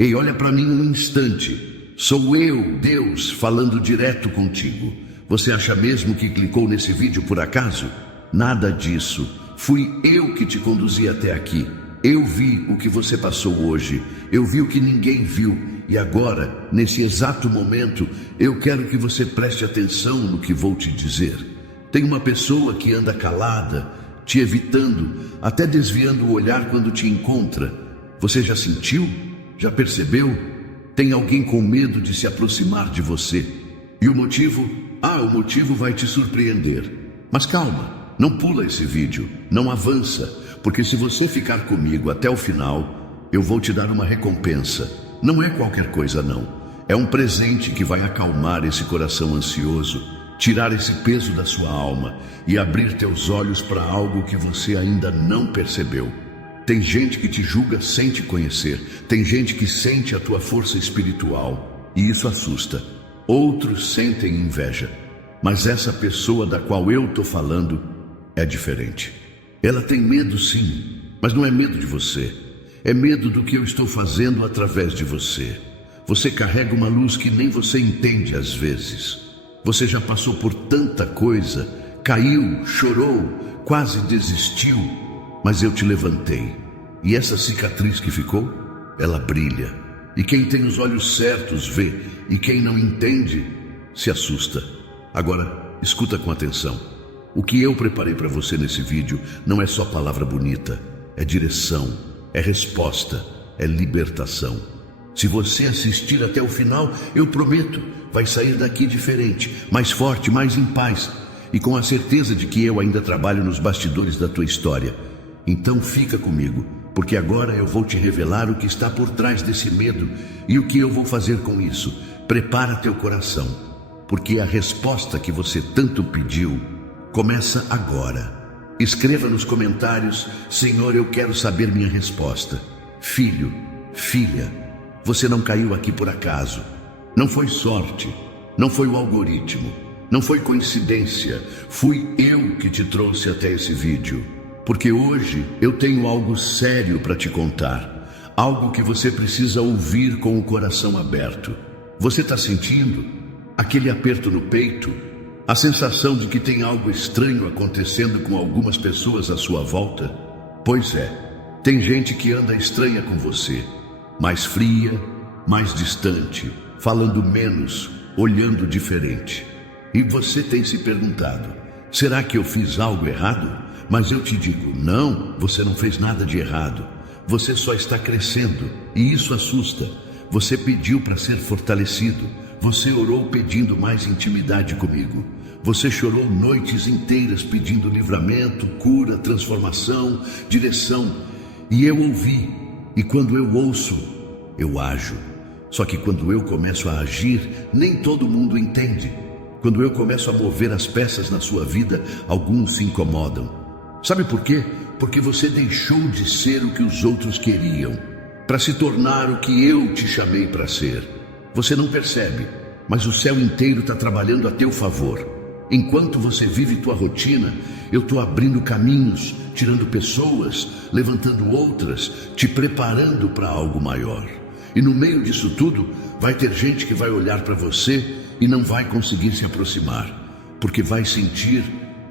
Ei, olha para mim um instante. Sou eu, Deus, falando direto contigo. Você acha mesmo que clicou nesse vídeo por acaso? Nada disso. Fui eu que te conduzi até aqui. Eu vi o que você passou hoje. Eu vi o que ninguém viu. E agora, nesse exato momento, eu quero que você preste atenção no que vou te dizer. Tem uma pessoa que anda calada, te evitando, até desviando o olhar quando te encontra. Você já sentiu? Já percebeu? Tem alguém com medo de se aproximar de você. E o motivo? O motivo vai te surpreender. Mas calma, não pula esse vídeo, não avança, porque se você ficar comigo até o final, eu vou te dar uma recompensa. Não é qualquer coisa não. É um presente que vai acalmar esse coração ansioso, tirar esse peso da sua alma e abrir teus olhos para algo que você ainda não percebeu. Tem gente que te julga sem te conhecer. Tem gente que sente a tua força espiritual e isso assusta. Outros sentem inveja. Mas essa pessoa da qual eu estou falando é diferente. Ela tem medo sim, mas não é medo de você. É medo do que eu estou fazendo através de você. Você carrega uma luz que nem você entende às vezes. Você já passou por tanta coisa, caiu, chorou, quase desistiu, mas eu te levantei. E essa cicatriz que ficou, ela brilha. E quem tem os olhos certos vê, e quem não entende, se assusta. Agora, escuta com atenção. O que eu preparei para você nesse vídeo não é só palavra bonita, é direção, é resposta, é libertação. Se você assistir até o final, eu prometo, vai sair daqui diferente, mais forte, mais em paz, e com a certeza de que eu ainda trabalho nos bastidores da tua história. Então fica comigo, porque agora eu vou te revelar o que está por trás desse medo e o que eu vou fazer com isso. Prepara teu coração, porque a resposta que você tanto pediu começa agora. Escreva nos comentários: Senhor, eu quero saber minha resposta. Filho, filha, você não caiu aqui por acaso. Não foi sorte, não foi o algoritmo, não foi coincidência. Fui eu que te trouxe até esse vídeo. Porque hoje eu tenho algo sério para te contar. Algo que você precisa ouvir com o coração aberto. Você está sentindo aquele aperto no peito? A sensação de que tem algo estranho acontecendo com algumas pessoas à sua volta? Pois é, tem gente que anda estranha com você. Mais fria, mais distante, falando menos, olhando diferente. E você tem se perguntado: será que eu fiz algo errado? Mas eu te digo, não, você não fez nada de errado. Você só está crescendo e isso assusta. Você pediu para ser fortalecido. Você orou pedindo mais intimidade comigo. Você chorou noites inteiras pedindo livramento, cura, transformação, direção. E eu ouvi. E quando eu ouço, eu ajo. Só que quando eu começo a agir, nem todo mundo entende. Quando eu começo a mover as peças na sua vida, alguns se incomodam. Sabe por quê? Porque você deixou de ser o que os outros queriam, para se tornar o que eu te chamei para ser. Você não percebe, mas o céu inteiro está trabalhando a teu favor. Enquanto você vive tua rotina, eu estou abrindo caminhos, tirando pessoas, levantando outras, te preparando para algo maior. E no meio disso tudo, vai ter gente que vai olhar para você e não vai conseguir se aproximar, porque vai sentir,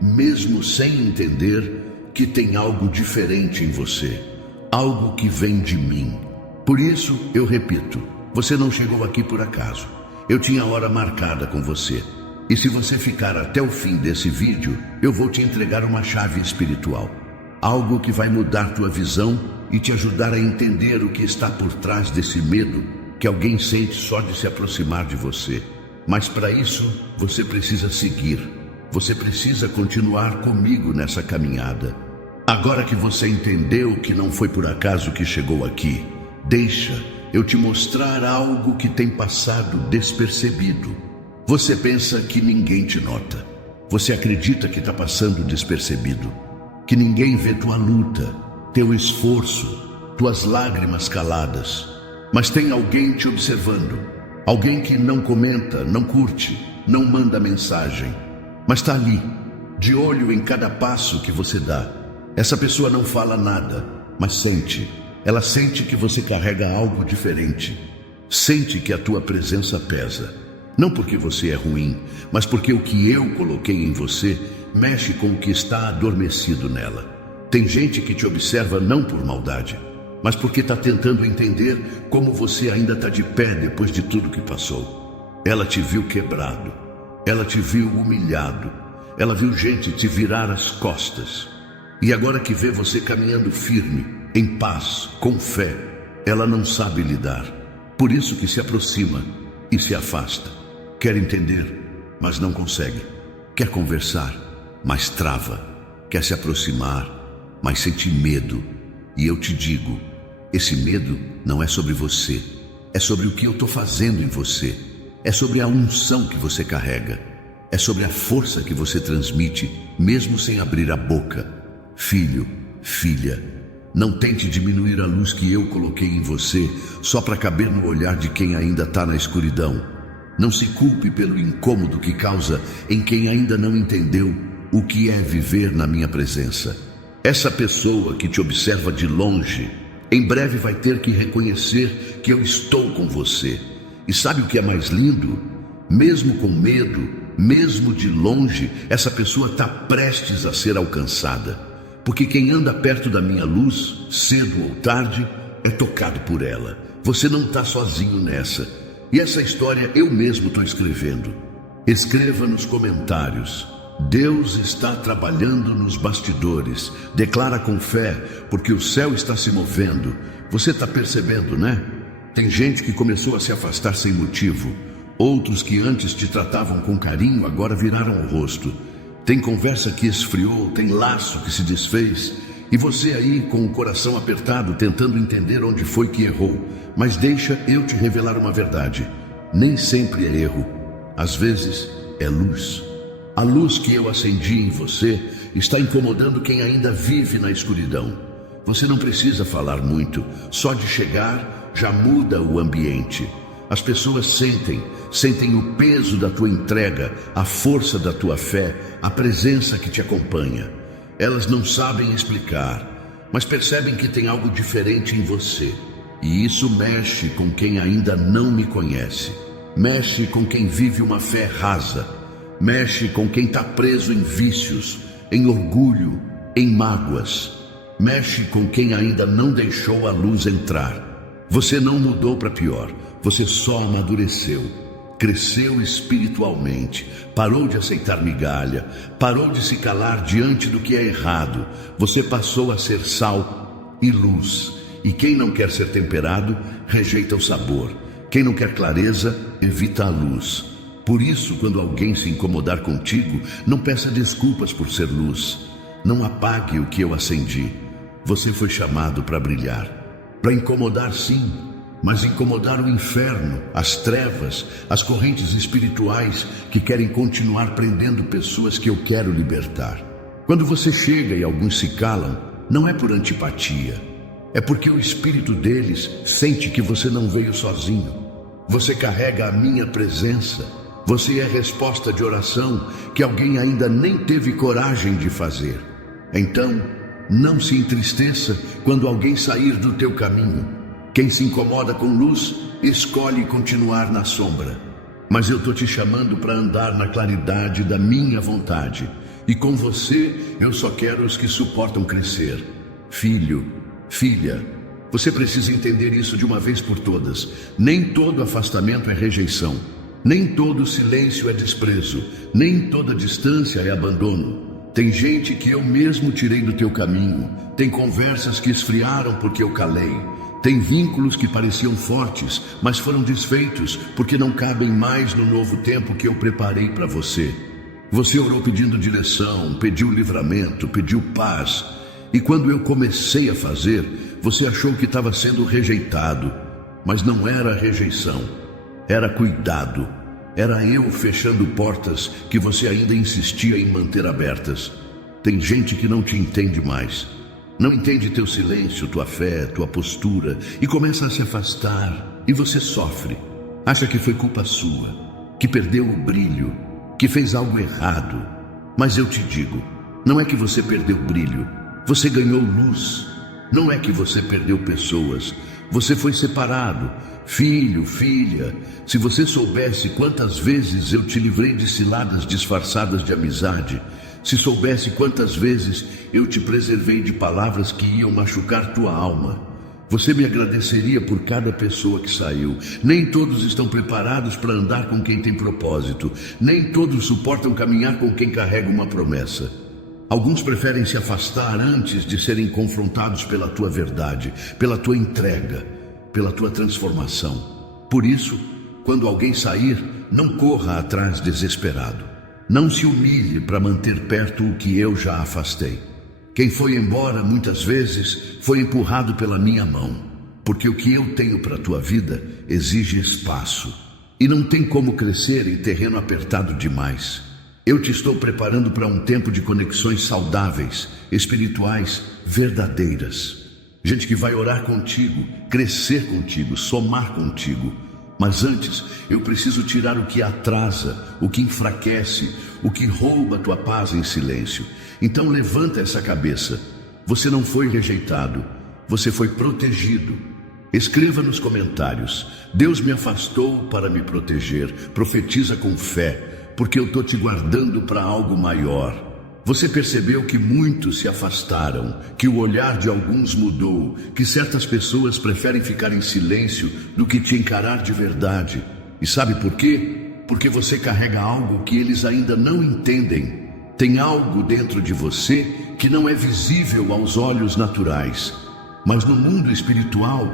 mesmo sem entender, que tem algo diferente em você, algo que vem de mim. Por isso, eu repito, você não chegou aqui por acaso. Eu tinha a hora marcada com você. E se você ficar até o fim desse vídeo, eu vou te entregar uma chave espiritual. Algo que vai mudar tua visão e te ajudar a entender o que está por trás desse medo que alguém sente só de se aproximar de você. Mas para isso, você precisa seguir. Você precisa continuar comigo nessa caminhada. Agora que você entendeu que não foi por acaso que chegou aqui, deixa eu te mostrar algo que tem passado despercebido. Você pensa que ninguém te nota. Você acredita que está passando despercebido, que ninguém vê tua luta, teu esforço, tuas lágrimas caladas. Mas tem alguém te observando. Alguém que não comenta, não curte, não manda mensagem, mas está ali, de olho em cada passo que você dá. Essa pessoa não fala nada, mas sente. Ela sente que você carrega algo diferente. Sente que a tua presença pesa. Não porque você é ruim, mas porque o que eu coloquei em você mexe com o que está adormecido nela. Tem gente que te observa não por maldade, mas porque está tentando entender como você ainda está de pé depois de tudo que passou. Ela te viu quebrado. Ela te viu humilhado. Ela viu gente te virar as costas. E agora que vê você caminhando firme, em paz, com fé, ela não sabe lidar. Por isso que se aproxima e se afasta. Quer entender, mas não consegue. Quer conversar, mas trava. Quer se aproximar, mas sente medo. E eu te digo, esse medo não é sobre você. É sobre o que eu estou fazendo em você. É sobre a unção que você carrega. É sobre a força que você transmite, mesmo sem abrir a boca. Filho, filha, não tente diminuir a luz que eu coloquei em você só para caber no olhar de quem ainda está na escuridão. Não se culpe pelo incômodo que causa em quem ainda não entendeu o que é viver na minha presença. Essa pessoa que te observa de longe, em breve vai ter que reconhecer que eu estou com você. E sabe o que é mais lindo? Mesmo com medo, mesmo de longe, essa pessoa está prestes a ser alcançada. Porque quem anda perto da minha luz, cedo ou tarde, é tocado por ela. Você não está sozinho nessa. E essa história eu mesmo estou escrevendo. Escreva nos comentários. Deus está trabalhando nos bastidores. Declara com fé, porque o céu está se movendo. Você está percebendo, né? Tem gente que começou a se afastar sem motivo. Outros que antes te tratavam com carinho agora viraram o rosto. Tem conversa que esfriou, tem laço que se desfez. E você aí com o coração apertado tentando entender onde foi que errou. Mas deixa eu te revelar uma verdade. Nem sempre é erro. Às vezes é luz. A luz que eu acendi em você está incomodando quem ainda vive na escuridão. Você não precisa falar muito. Só de chegar já muda o ambiente. As pessoas sentem o peso da tua entrega, a força da tua fé, a presença que te acompanha. Elas não sabem explicar, mas percebem que tem algo diferente em você. E isso mexe com quem ainda não me conhece. Mexe com quem vive uma fé rasa. Mexe com quem está preso em vícios, em orgulho, em mágoas. Mexe com quem ainda não deixou a luz entrar. Você não mudou para pior. Você só amadureceu, cresceu espiritualmente, parou de aceitar migalha, parou de se calar diante do que é errado. Você passou a ser sal e luz. E quem não quer ser temperado, rejeita o sabor. Quem não quer clareza, evita a luz. Por isso, quando alguém se incomodar contigo, não peça desculpas por ser luz. Não apague o que eu acendi. Você foi chamado para brilhar. Para incomodar, sim, mas incomodar o inferno, as trevas, as correntes espirituais que querem continuar prendendo pessoas que eu quero libertar. Quando você chega e alguns se calam, não é por antipatia. É porque o espírito deles sente que você não veio sozinho. Você carrega a minha presença. Você é resposta de oração que alguém ainda nem teve coragem de fazer. Então, não se entristeça quando alguém sair do teu caminho. Quem se incomoda com luz, escolhe continuar na sombra. Mas eu estou te chamando para andar na claridade da minha vontade. E com você, eu só quero os que suportam crescer. Filho, filha, você precisa entender isso de uma vez por todas. Nem todo afastamento é rejeição. Nem todo silêncio é desprezo. Nem toda distância é abandono. Tem gente que eu mesmo tirei do teu caminho. Tem conversas que esfriaram porque eu calei. Tem vínculos que pareciam fortes, mas foram desfeitos porque não cabem mais no novo tempo que eu preparei para você. Você orou pedindo direção, pediu livramento, pediu paz. E quando eu comecei a fazer, você achou que estava sendo rejeitado. Mas não era rejeição, era cuidado. Era eu fechando portas que você ainda insistia em manter abertas. Tem gente que não te entende mais. Não entende teu silêncio, tua fé, tua postura e começa a se afastar. E você sofre. Acha que foi culpa sua, que perdeu o brilho, que fez algo errado. Mas eu te digo, não é que você perdeu o brilho. Você ganhou luz. Não é que você perdeu pessoas, você foi separado. Filho, filha, se você soubesse quantas vezes eu te livrei de ciladas disfarçadas de amizade, se soubesse quantas vezes eu te preservei de palavras que iam machucar tua alma, você me agradeceria por cada pessoa que saiu. Nem todos estão preparados para andar com quem tem propósito. Nem todos suportam caminhar com quem carrega uma promessa. Alguns preferem se afastar antes de serem confrontados pela tua verdade, pela tua entrega, pela tua transformação. Por isso, quando alguém sair, não corra atrás desesperado. Não se humilhe para manter perto o que eu já afastei. Quem foi embora muitas vezes foi empurrado pela minha mão, porque o que eu tenho para a tua vida exige espaço e não tem como crescer em terreno apertado demais. Eu te estou preparando para um tempo de conexões saudáveis, espirituais, verdadeiras. Gente que vai orar contigo, crescer contigo, somar contigo. Mas antes, eu preciso tirar o que atrasa, o que enfraquece, o que rouba a tua paz em silêncio. Então levanta essa cabeça. Você não foi rejeitado, você foi protegido. Escreva nos comentários: Deus me afastou para me proteger. Profetiza com fé, porque eu estou te guardando para algo maior. Você percebeu que muitos se afastaram, que o olhar de alguns mudou, que certas pessoas preferem ficar em silêncio do que te encarar de verdade. E sabe por quê? Porque você carrega algo que eles ainda não entendem. Tem algo dentro de você que não é visível aos olhos naturais. Mas no mundo espiritual,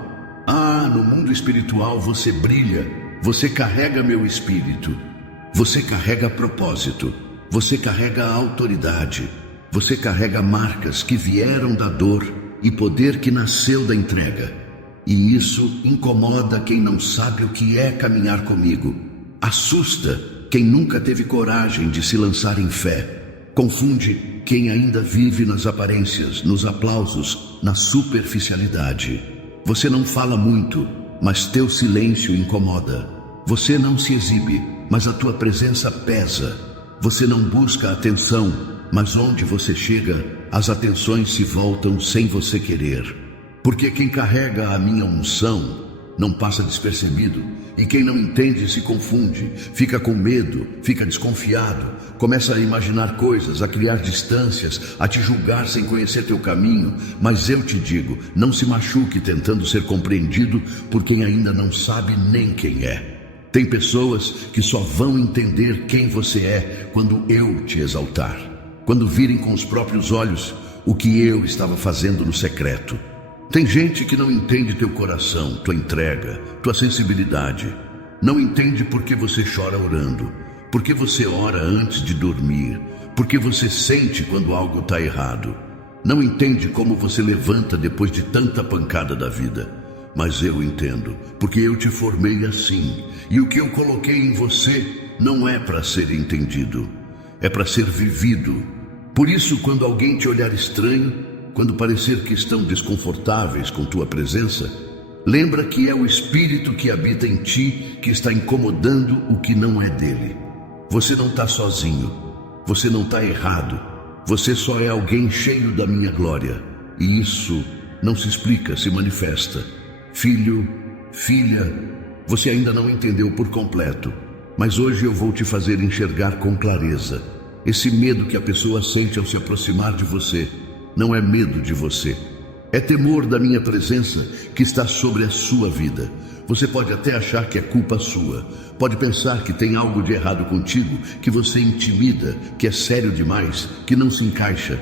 no mundo espiritual você brilha. Você carrega meu espírito. Você carrega propósito. Você carrega autoridade. Você carrega marcas que vieram da dor e poder que nasceu da entrega. E isso incomoda quem não sabe o que é caminhar comigo. Assusta quem nunca teve coragem de se lançar em fé. Confunde quem ainda vive nas aparências, nos aplausos, na superficialidade. Você não fala muito, mas teu silêncio incomoda. Você não se exibe, mas a tua presença pesa. Você não busca atenção, mas onde você chega, as atenções se voltam sem você querer. Porque quem carrega a minha unção não passa despercebido, e quem não entende se confunde, fica com medo, fica desconfiado, começa a imaginar coisas, a criar distâncias, a te julgar sem conhecer teu caminho. Mas eu te digo, não se machuque tentando ser compreendido por quem ainda não sabe nem quem é. Tem pessoas que só vão entender quem você é quando eu te exaltar, quando virem com os próprios olhos o que eu estava fazendo no secreto. Tem gente que não entende teu coração, tua entrega, tua sensibilidade. Não entende por que você chora orando, por que você ora antes de dormir, por que você sente quando algo está errado. Não entende como você levanta depois de tanta pancada da vida. Mas eu entendo, porque eu te formei assim, e o que eu coloquei em você não é para ser entendido, é para ser vivido. Por isso, quando alguém te olhar estranho, quando parecer que estão desconfortáveis com tua presença, lembra que é o Espírito que habita em ti que está incomodando o que não é dele. Você não está sozinho, você não está errado, você só é alguém cheio da minha glória. E isso não se explica, se manifesta. Filho, filha, você ainda não entendeu por completo, mas hoje eu vou te fazer enxergar com clareza. Esse medo que a pessoa sente ao se aproximar de você não é medo de você, é temor da minha presença que está sobre a sua vida. Você pode até achar que é culpa sua, pode pensar que tem algo de errado contigo, que você intimida, que é sério demais, que não se encaixa.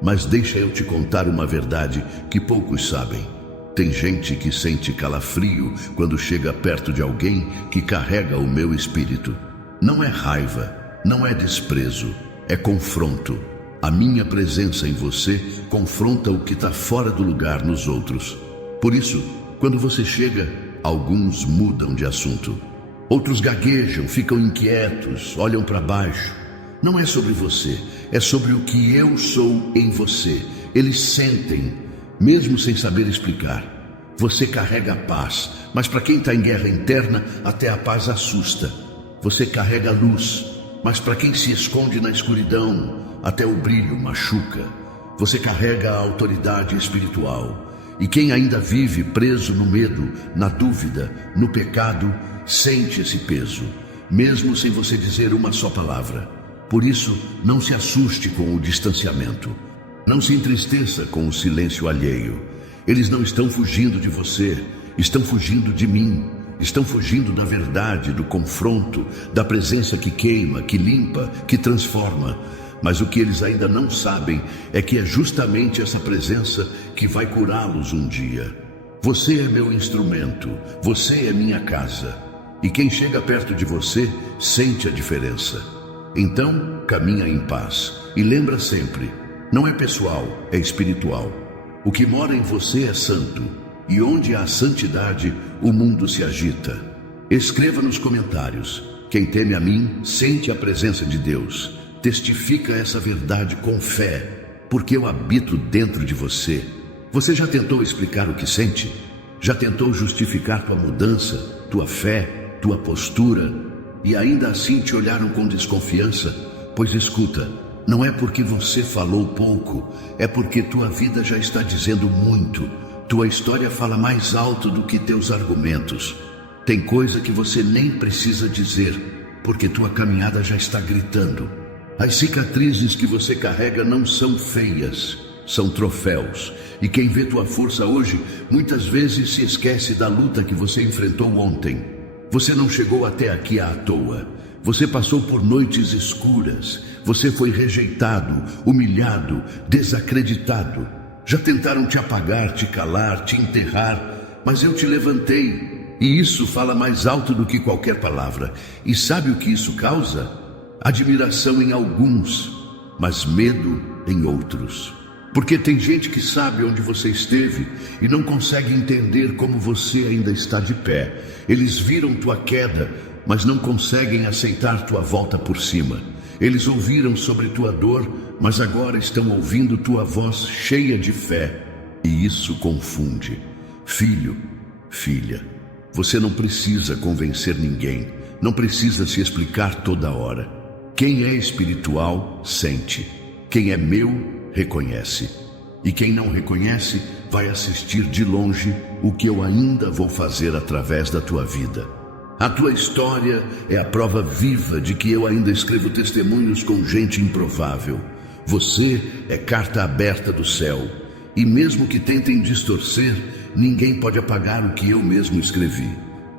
Mas deixa eu te contar uma verdade que poucos sabem. Tem gente que sente calafrio quando chega perto de alguém que carrega o meu espírito. Não é raiva, não é desprezo, é confronto. A minha presença em você confronta o que está fora do lugar nos outros. Por isso, quando você chega, alguns mudam de assunto. Outros gaguejam, ficam inquietos, olham para baixo. Não é sobre você, é sobre o que eu sou em você. Eles sentem, mesmo sem saber explicar. Você carrega a paz, mas para quem está em guerra interna, até a paz assusta. Você carrega a luz, mas para quem se esconde na escuridão, até o brilho machuca. Você carrega a autoridade espiritual, E quem ainda vive preso no medo, na dúvida, no pecado, sente esse peso, mesmo sem você dizer uma só palavra. Por isso, não se assuste com o distanciamento. Não se entristeça com o silêncio alheio. Eles não estão fugindo de você, estão fugindo de mim. Estão fugindo da verdade, do confronto, da presença que queima, que limpa, que transforma. Mas o que eles ainda não sabem é que é justamente essa presença que vai curá-los um dia. Você é meu instrumento, você é minha casa. E quem chega perto de você sente a diferença. Então, caminha em paz. E lembra sempre, não é pessoal, é espiritual. O que mora em você é santo. E onde há santidade, o mundo se agita. Escreva nos comentários. Quem teme a mim, sente a presença de Deus. Testifica essa verdade com fé, porque eu habito dentro de você. Você já tentou explicar o que sente? Já tentou justificar tua mudança, tua fé, tua postura? E ainda assim te olharam com desconfiança? Pois escuta, não é porque você falou pouco, é porque tua vida já está dizendo muito. Tua história fala mais alto do que teus argumentos. Tem coisa que você nem precisa dizer, porque tua caminhada já está gritando. As cicatrizes que você carrega não são feias, são troféus. E quem vê tua força hoje, muitas vezes se esquece da luta que você enfrentou ontem. Você não chegou até aqui à toa. Você passou por noites escuras. Você foi rejeitado, humilhado, desacreditado. Já tentaram te apagar, te calar, te enterrar, mas eu te levantei. E isso fala mais alto do que qualquer palavra. E sabe o que isso causa? Admiração em alguns, mas medo em outros. Porque tem gente que sabe onde você esteve e não consegue entender como você ainda está de pé. Eles viram tua queda, mas não conseguem aceitar tua volta por cima. Eles ouviram sobre tua dor, mas agora estão ouvindo tua voz cheia de fé. E isso confunde. Filho, filha, você não precisa convencer ninguém, não precisa se explicar toda hora. Quem é espiritual, sente. Quem é meu, reconhece. E quem não reconhece, vai assistir de longe o que eu ainda vou fazer através da tua vida. A tua história é a prova viva de que eu ainda escrevo testemunhos com gente improvável. Você é carta aberta do céu. E mesmo que tentem distorcer, ninguém pode apagar o que eu mesmo escrevi.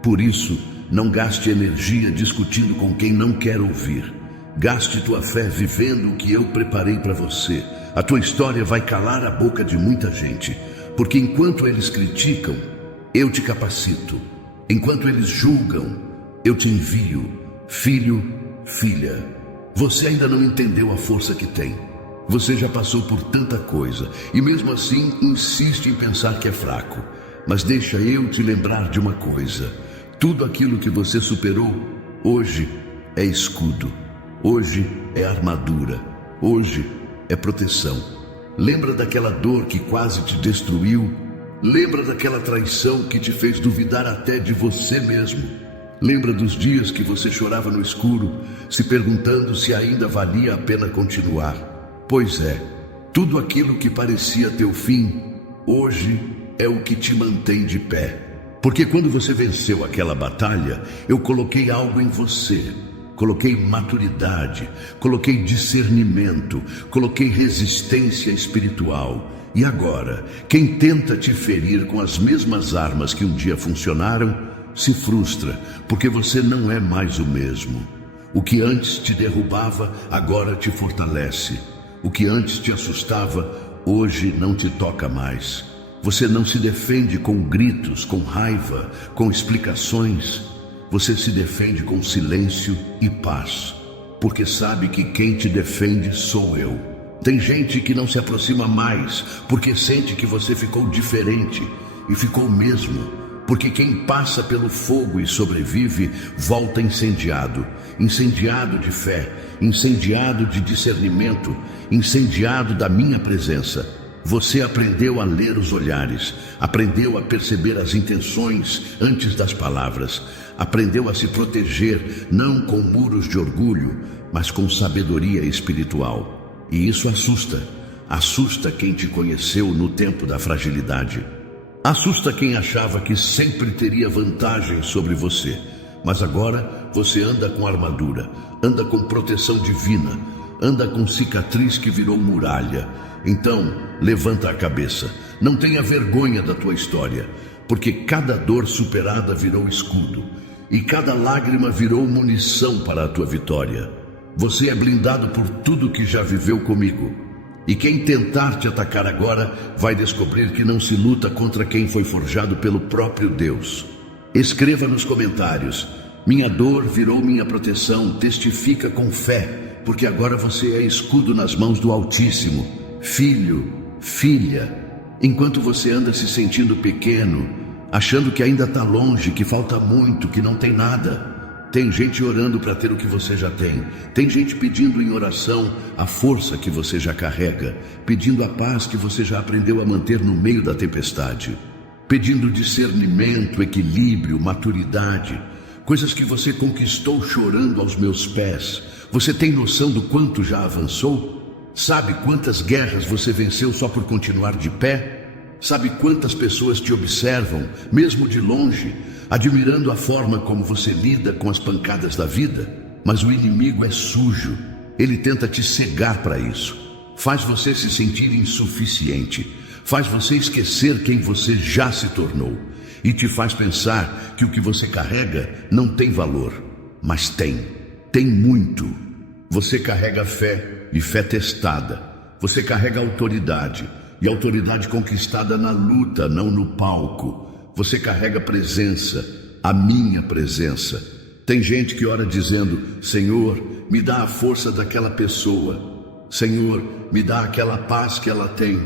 Por isso, não gaste energia discutindo com quem não quer ouvir. Gaste tua fé vivendo o que eu preparei para você. A tua história vai calar a boca de muita gente. Porque enquanto eles criticam, eu te capacito. Enquanto eles julgam, eu te envio. Filho, filha, você ainda não entendeu a força que tem. Você já passou por tanta coisa e mesmo assim insiste em pensar que é fraco. Mas deixa eu te lembrar de uma coisa. Tudo aquilo que você superou, hoje é escudo. Hoje é armadura. Hoje é proteção. Lembra daquela dor que quase te destruiu? Lembra daquela traição que te fez duvidar até de você mesmo? Lembra dos dias que você chorava no escuro, se perguntando se ainda valia a pena continuar? Pois é, tudo aquilo que parecia teu fim, hoje é o que te mantém de pé. Porque quando você venceu aquela batalha, eu coloquei algo em você. Coloquei maturidade, coloquei discernimento, coloquei resistência espiritual. E agora, quem tenta te ferir com as mesmas armas que um dia funcionaram, se frustra, porque você não é mais o mesmo. O que antes te derrubava, agora te fortalece. O que antes te assustava, hoje não te toca mais. Você não se defende com gritos, com raiva, com explicações. Você se defende com silêncio e paz, porque sabe que quem te defende sou eu. Tem gente que não se aproxima mais, porque sente que você ficou diferente, e ficou mesmo, porque quem passa pelo fogo e sobrevive, volta incendiado. Incendiado de fé, incendiado de discernimento, incendiado da minha presença. Você aprendeu a ler os olhares, aprendeu a perceber as intenções antes das palavras, aprendeu a se proteger, não com muros de orgulho, mas com sabedoria espiritual. E isso assusta quem te conheceu no tempo da fragilidade. Assusta quem achava que sempre teria vantagem sobre você, mas agora você anda com armadura, anda com proteção divina, anda com cicatriz que virou muralha. Então, levanta a cabeça, não tenha vergonha da tua história, porque cada dor superada virou escudo, e cada lágrima virou munição para a tua vitória. Você é blindado por tudo que já viveu comigo. E quem tentar te atacar agora vai descobrir que não se luta contra quem foi forjado pelo próprio Deus. Escreva nos comentários: minha dor virou minha proteção, testifica com fé, porque agora você é escudo nas mãos do Altíssimo. Filho, filha, enquanto você anda se sentindo pequeno, achando que ainda está longe, que falta muito, que não tem nada, tem gente orando para ter o que você já tem. Tem gente pedindo em oração a força que você já carrega, pedindo a paz que você já aprendeu a manter no meio da tempestade, pedindo discernimento, equilíbrio, maturidade, coisas que você conquistou chorando aos meus pés. Você tem noção do quanto já avançou? Sabe quantas guerras você venceu só por continuar de pé? Sabe quantas pessoas te observam, mesmo de longe, admirando a forma como você lida com as pancadas da vida? Mas o inimigo é sujo. Ele tenta te cegar para isso. Faz você se sentir insuficiente. Faz você esquecer quem você já se tornou. E te faz pensar que o que você carrega não tem valor. Mas tem. Tem muito. Você carrega fé e fé testada. Você carrega autoridade. E autoridade conquistada na luta, não no palco. Você carrega presença, a minha presença. Tem gente que ora dizendo: Senhor, me dá a força daquela pessoa. Senhor, me dá aquela paz que ela tem.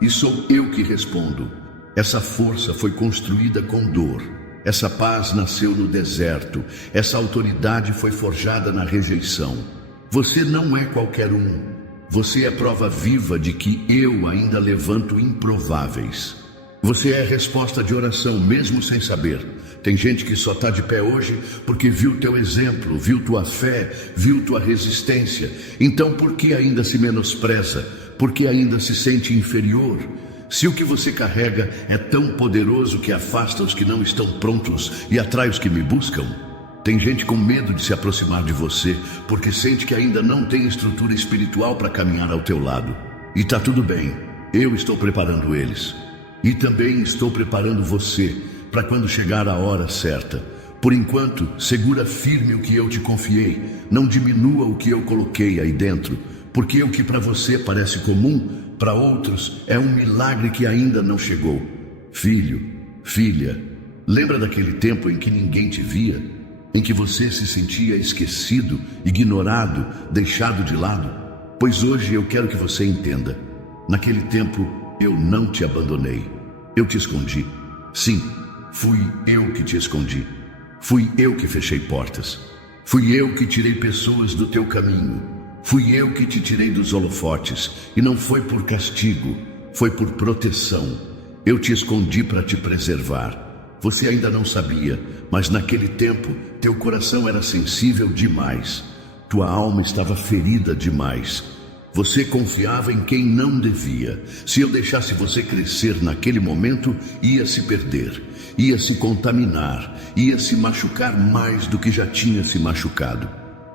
E sou eu que respondo. Essa força foi construída com dor. Essa paz nasceu no deserto. Essa autoridade foi forjada na rejeição. Você não é qualquer um. Você é prova viva de que eu ainda levanto improváveis. Você é resposta de oração, mesmo sem saber. Tem gente que só está de pé hoje porque viu teu exemplo, viu tua fé, viu tua resistência. Então por que ainda se menospreza? Por que ainda se sente inferior? Se o que você carrega é tão poderoso que afasta os que não estão prontos e atrai os que me buscam, tem gente com medo de se aproximar de você porque sente que ainda não tem estrutura espiritual para caminhar ao teu lado. E tá tudo bem, eu estou preparando eles. E também estou preparando você para quando chegar a hora certa. Por enquanto, segura firme o que eu te confiei. Não diminua o que eu coloquei aí dentro, porque o que para você parece comum, para outros é um milagre que ainda não chegou. Filho, filha, lembra daquele tempo em que ninguém te via? Em que você se sentia esquecido, ignorado, deixado de lado? Pois hoje eu quero que você entenda. Naquele tempo eu não te abandonei. Eu te escondi. Sim, fui eu que te escondi. Fui eu que fechei portas. Fui eu que tirei pessoas do teu caminho. Fui eu que te tirei dos holofotes. E não foi por castigo, foi por proteção. Eu te escondi para te preservar. Você ainda não sabia, mas naquele tempo teu coração era sensível demais. Tua alma estava ferida demais. Você confiava em quem não devia. Se eu deixasse você crescer naquele momento, ia se perder, ia se contaminar, ia se machucar mais do que já tinha se machucado.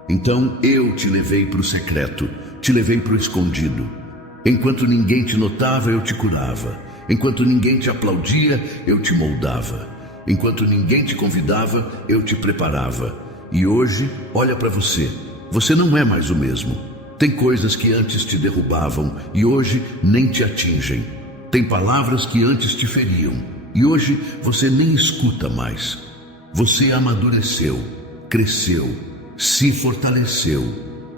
Então eu te levei para o secreto, te levei para o escondido. Enquanto ninguém te notava, eu te curava. Enquanto ninguém te aplaudia, eu te moldava. Enquanto ninguém te convidava, eu te preparava. E hoje, olha para você. Você não é mais o mesmo. Tem coisas que antes te derrubavam e hoje nem te atingem. Tem palavras que antes te feriam e hoje você nem escuta mais. Você amadureceu, cresceu, se fortaleceu.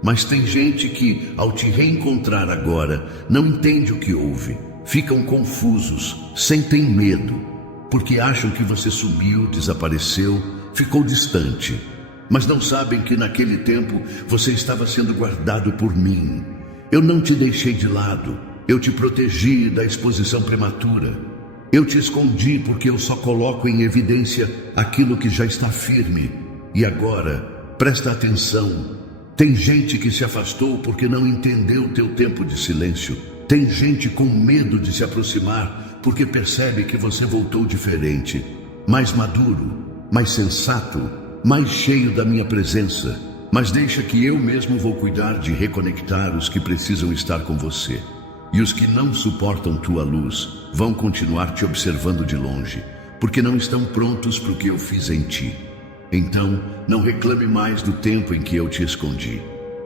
Mas tem gente que, ao te reencontrar agora, não entende o que houve. Ficam confusos, sentem medo, porque acham que você sumiu, desapareceu, ficou distante. Mas não sabem que naquele tempo você estava sendo guardado por mim. Eu não te deixei de lado, eu te protegi da exposição prematura. Eu te escondi porque eu só coloco em evidência aquilo que já está firme. E agora, presta atenção. Tem gente que se afastou porque não entendeu o teu tempo de silêncio. Tem gente com medo de se aproximar porque percebe que você voltou diferente, mais maduro, mais sensato, mais cheio da minha presença. Mas deixa que eu mesmo vou cuidar de reconectar os que precisam estar com você. E os que não suportam tua luz vão continuar te observando de longe, porque não estão prontos para o que eu fiz em ti. Então, não reclame mais do tempo em que eu te escondi.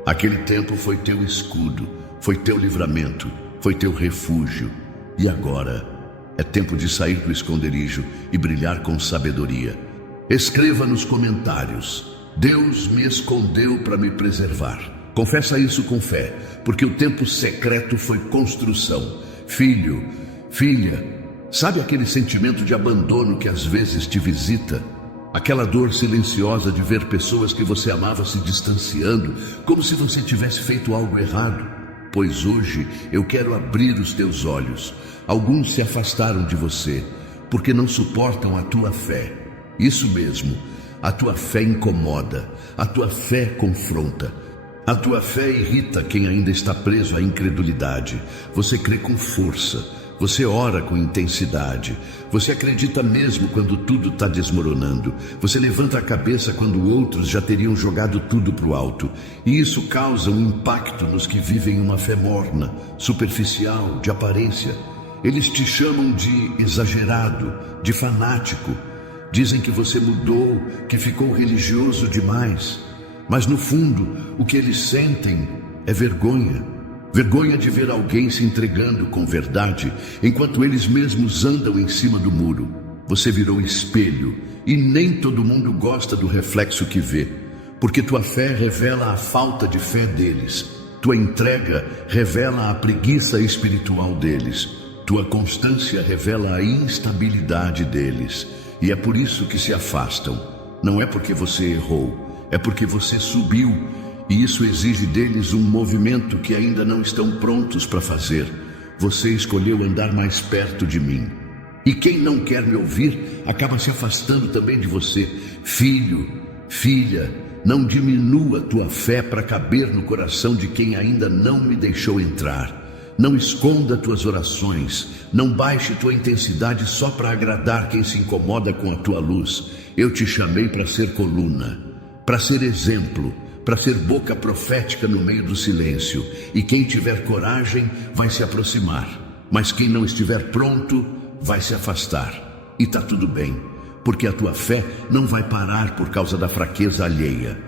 Aquele tempo foi teu escudo, foi teu livramento, foi teu refúgio. E agora é tempo de sair do esconderijo e brilhar com sabedoria. Escreva nos comentários: Deus me escondeu para me preservar. Confessa isso com fé, porque o tempo secreto foi construção. Filho, filha, sabe aquele sentimento de abandono que às vezes te visita? Aquela dor silenciosa de ver pessoas que você amava se distanciando, como se você tivesse feito algo errado. Pois hoje eu quero abrir os teus olhos. Alguns se afastaram de você, porque não suportam a tua fé. Isso mesmo, a tua fé incomoda, a tua fé confronta. A tua fé irrita quem ainda está preso à incredulidade. Você crê com força, você ora com intensidade, você acredita mesmo quando tudo está desmoronando. Você levanta a cabeça quando outros já teriam jogado tudo para o alto. E isso causa um impacto nos que vivem uma fé morna, superficial, de aparência. Eles te chamam de exagerado, de fanático. Dizem que você mudou, que ficou religioso demais. Mas no fundo, o que eles sentem é vergonha. Vergonha de ver alguém se entregando com verdade, enquanto eles mesmos andam em cima do muro. Você virou espelho, e nem todo mundo gosta do reflexo que vê, porque tua fé revela a falta de fé deles. Tua entrega revela a preguiça espiritual deles. Tua constância revela a instabilidade deles. E é por isso que se afastam. Não é porque você errou, é porque você subiu. E isso exige deles um movimento que ainda não estão prontos para fazer. Você escolheu andar mais perto de mim. E quem não quer me ouvir, acaba se afastando também de você. Filho, filha, não diminua tua fé para caber no coração de quem ainda não me deixou entrar. Não esconda tuas orações, não baixe tua intensidade só para agradar quem se incomoda com a tua luz. Eu te chamei para ser coluna, para ser exemplo, para ser boca profética no meio do silêncio. E quem tiver coragem vai se aproximar, mas quem não estiver pronto vai se afastar. E tá tudo bem, porque a tua fé não vai parar por causa da fraqueza alheia.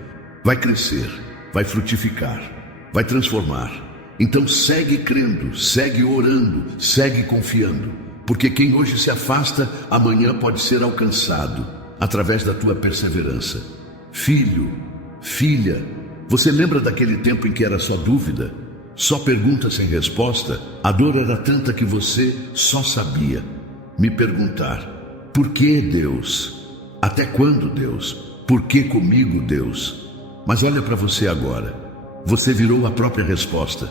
Vai crescer, vai frutificar, vai transformar. Então segue crendo, segue orando, segue confiando, porque quem hoje se afasta, amanhã pode ser alcançado através da tua perseverança. Filho, filha, você lembra daquele tempo em que era só dúvida? Só pergunta sem resposta? A dor era tanta que você só sabia me perguntar: por que, Deus? Até quando, Deus? Por que comigo, Deus? Mas olha para você agora. Você virou a própria resposta.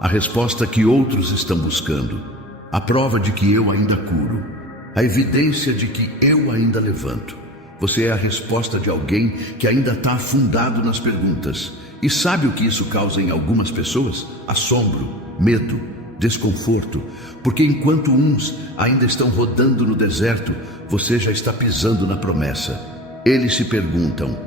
A resposta que outros estão buscando. A prova de que eu ainda curo. A evidência de que eu ainda levanto. Você é a resposta de alguém que ainda está afundado nas perguntas. E sabe o que isso causa em algumas pessoas? Assombro, medo, desconforto. Porque enquanto uns ainda estão rodando no deserto, você já está pisando na promessa. Eles se perguntam: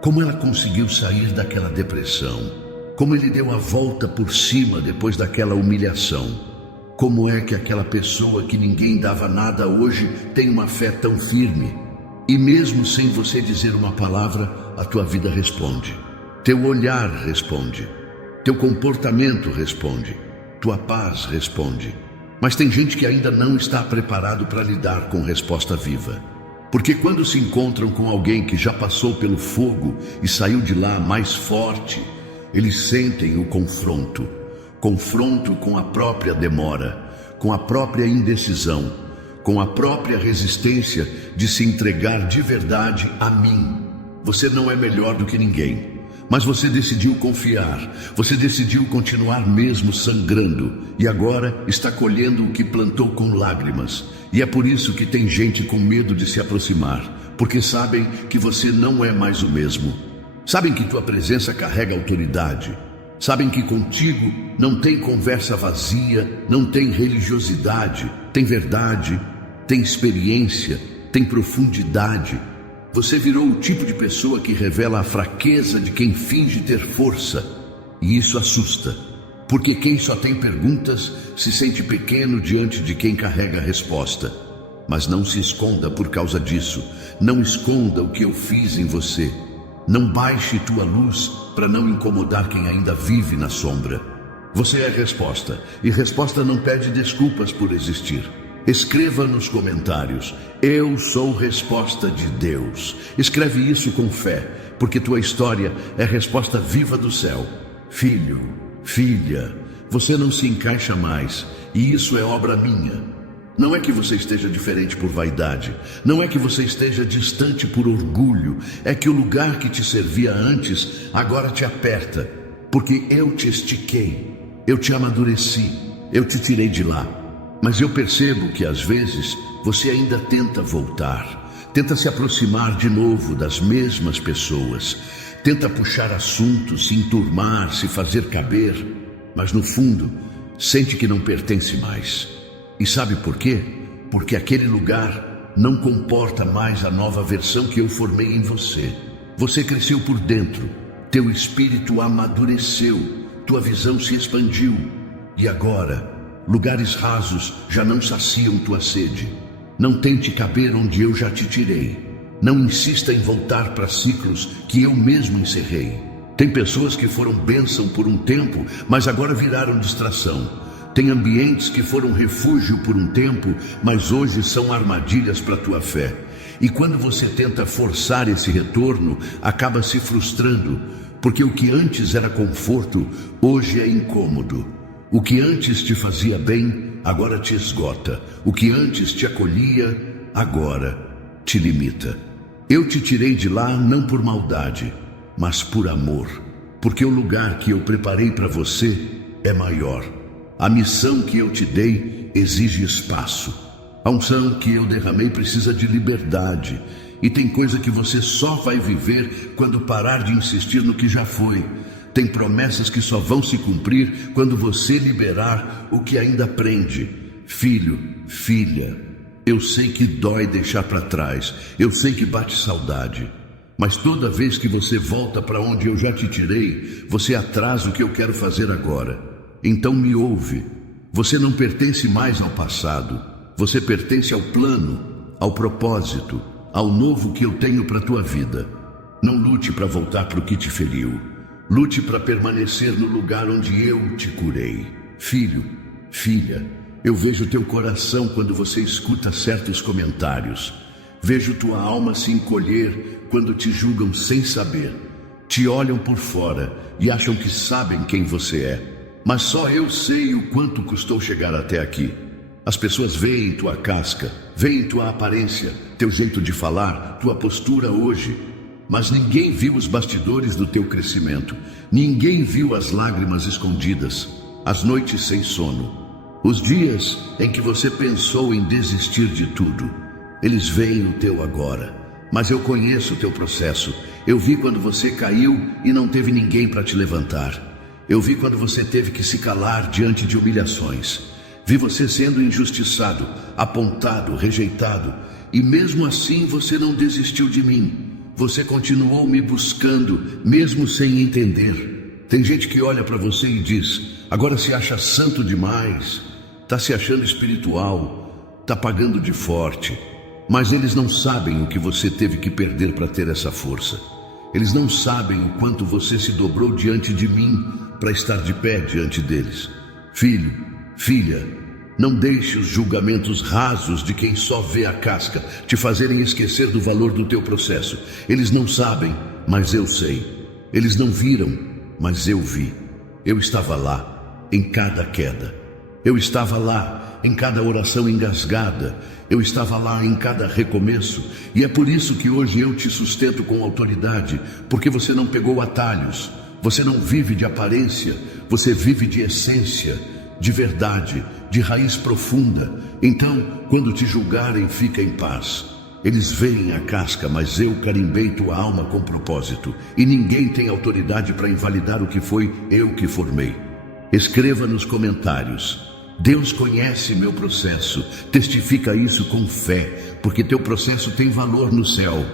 como ela conseguiu sair daquela depressão? Como ele deu a volta por cima depois daquela humilhação? Como é que aquela pessoa que ninguém dava nada hoje tem uma fé tão firme? E mesmo sem você dizer uma palavra, a tua vida responde. Teu olhar responde. Teu comportamento responde. Tua paz responde. Mas tem gente que ainda não está preparado para lidar com resposta viva. Porque quando se encontram com alguém que já passou pelo fogo e saiu de lá mais forte, eles sentem o confronto. Confronto com a própria demora, com a própria indecisão, com a própria resistência de se entregar de verdade a mim. Você não é melhor do que ninguém, mas você decidiu confiar, você decidiu continuar mesmo sangrando, e agora está colhendo o que plantou com lágrimas. E é por isso que tem gente com medo de se aproximar, porque sabem que você não é mais o mesmo. Sabem que tua presença carrega autoridade. Sabem que contigo não tem conversa vazia, não tem religiosidade, tem verdade, tem experiência, tem profundidade. Você virou o tipo de pessoa que revela a fraqueza de quem finge ter força. E isso assusta, porque quem só tem perguntas se sente pequeno diante de quem carrega a resposta. Mas não se esconda por causa disso. Não esconda o que eu fiz em você. Não baixe tua luz para não incomodar quem ainda vive na sombra. Você é resposta, e resposta não pede desculpas por existir. Escreva nos comentários: eu sou resposta de Deus. Escreve isso com fé, porque tua história é resposta viva do céu. Filho, filha, você não se encaixa mais, e isso é obra minha. Não é que você esteja diferente por vaidade, não é que você esteja distante por orgulho, é que o lugar que te servia antes agora te aperta, porque eu te estiquei, eu te amadureci, eu te tirei de lá. Mas eu percebo que às vezes você ainda tenta voltar, tenta se aproximar de novo das mesmas pessoas, tenta puxar assuntos, se enturmar, se fazer caber, mas no fundo sente que não pertence mais. E sabe por quê? Porque aquele lugar não comporta mais a nova versão que eu formei em você. Você cresceu por dentro, teu espírito amadureceu, tua visão se expandiu. E agora, lugares rasos já não saciam tua sede. Não tente caber onde eu já te tirei. Não insista em voltar para ciclos que eu mesmo encerrei. Tem pessoas que foram bênção por um tempo, mas agora viraram distração. Tem ambientes que foram refúgio por um tempo, mas hoje são armadilhas para a tua fé. E quando você tenta forçar esse retorno, acaba se frustrando, porque o que antes era conforto, hoje é incômodo. O que antes te fazia bem, agora te esgota. O que antes te acolhia, agora te limita. Eu te tirei de lá não por maldade, mas por amor, porque o lugar que eu preparei para você é maior. A missão que eu te dei exige espaço. A unção que eu derramei precisa de liberdade. E tem coisa que você só vai viver quando parar de insistir no que já foi. Tem promessas que só vão se cumprir quando você liberar o que ainda prende. Filho, filha, eu sei que dói deixar para trás. Eu sei que bate saudade. Mas toda vez que você volta para onde eu já te tirei, você atrasa o que eu quero fazer agora. Então me ouve, você não pertence mais ao passado, você pertence ao plano, ao propósito, ao novo que eu tenho para a tua vida. Não lute para voltar para o que te feriu, lute para permanecer no lugar onde eu te curei. Filho, filha, eu vejo teu coração quando você escuta certos comentários, vejo tua alma se encolher quando te julgam sem saber, te olham por fora e acham que sabem quem você é. Mas só eu sei o quanto custou chegar até aqui. As pessoas veem tua casca, veem tua aparência, teu jeito de falar, tua postura hoje. Mas ninguém viu os bastidores do teu crescimento. Ninguém viu as lágrimas escondidas, as noites sem sono, os dias em que você pensou em desistir de tudo. Eles veem o teu agora. Mas eu conheço o teu processo. Eu vi quando você caiu e não teve ninguém para te levantar. Eu vi quando você teve que se calar diante de humilhações. Vi você sendo injustiçado, apontado, rejeitado. E mesmo assim você não desistiu de mim. Você continuou me buscando, mesmo sem entender. Tem gente que olha para você e diz: agora se acha santo demais, tá se achando espiritual, tá pagando de forte. Mas eles não sabem o que você teve que perder para ter essa força. Eles não sabem o quanto você se dobrou diante de mim para estar de pé diante deles. Filho, filha, não deixe os julgamentos rasos de quem só vê a casca te fazerem esquecer do valor do teu processo. Eles não sabem, mas eu sei. Eles não viram, mas eu vi. Eu estava lá, em cada queda. Eu estava lá, em cada oração engasgada. Eu estava lá em cada recomeço. E é por isso que hoje eu te sustento com autoridade, porque você não pegou atalhos. Você não vive de aparência, você vive de essência, de verdade, de raiz profunda. Então, quando te julgarem, fica em paz. Eles veem a casca, mas eu carimbei tua alma com propósito, e ninguém tem autoridade para invalidar o que foi eu que formei. Escreva nos comentários: Deus conhece meu processo, testifica isso com fé, porque teu processo tem valor no céu.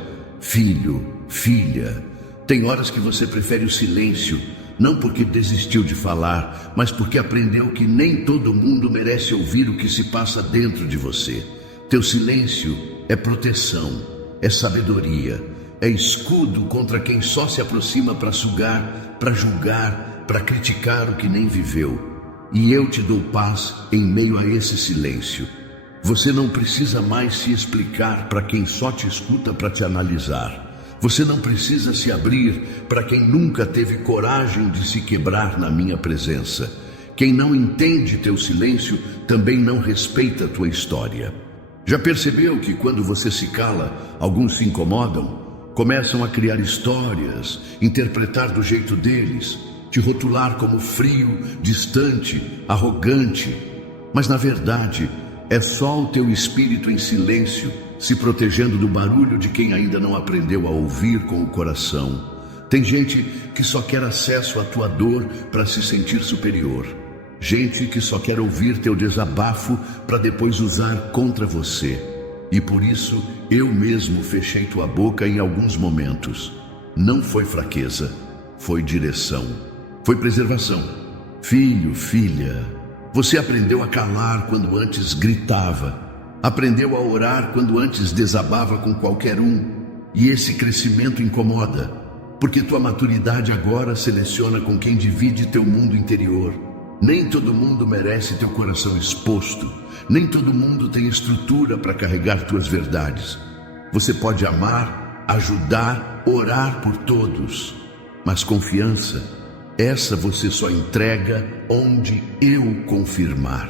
Filho, filha, tem horas que você prefere o silêncio, não porque desistiu de falar, mas porque aprendeu que nem todo mundo merece ouvir o que se passa dentro de você. Teu silêncio é proteção, é sabedoria, é escudo contra quem só se aproxima para sugar, para julgar, para criticar o que nem viveu. E eu te dou paz em meio a esse silêncio. Você não precisa mais se explicar para quem só te escuta para te analisar. Você não precisa se abrir para quem nunca teve coragem de se quebrar na minha presença. Quem não entende teu silêncio também não respeita tua história. Já percebeu que quando você se cala, alguns se incomodam? Começam a criar histórias, interpretar do jeito deles, te rotular como frio, distante, arrogante. Mas na verdade, é só o teu espírito em silêncio, se protegendo do barulho de quem ainda não aprendeu a ouvir com o coração. Tem gente que só quer acesso à tua dor para se sentir superior. Gente que só quer ouvir teu desabafo para depois usar contra você. E por isso eu mesmo fechei tua boca em alguns momentos. Não foi fraqueza, foi direção, foi preservação. Filho, filha, você aprendeu a calar quando antes gritava. Aprendeu a orar quando antes desabava com qualquer um. E esse crescimento incomoda, porque tua maturidade agora seleciona com quem divide teu mundo interior. Nem todo mundo merece teu coração exposto. Nem todo mundo tem estrutura para carregar tuas verdades. Você pode amar, ajudar, orar por todos. Mas confiança, essa você só entrega onde eu confirmar.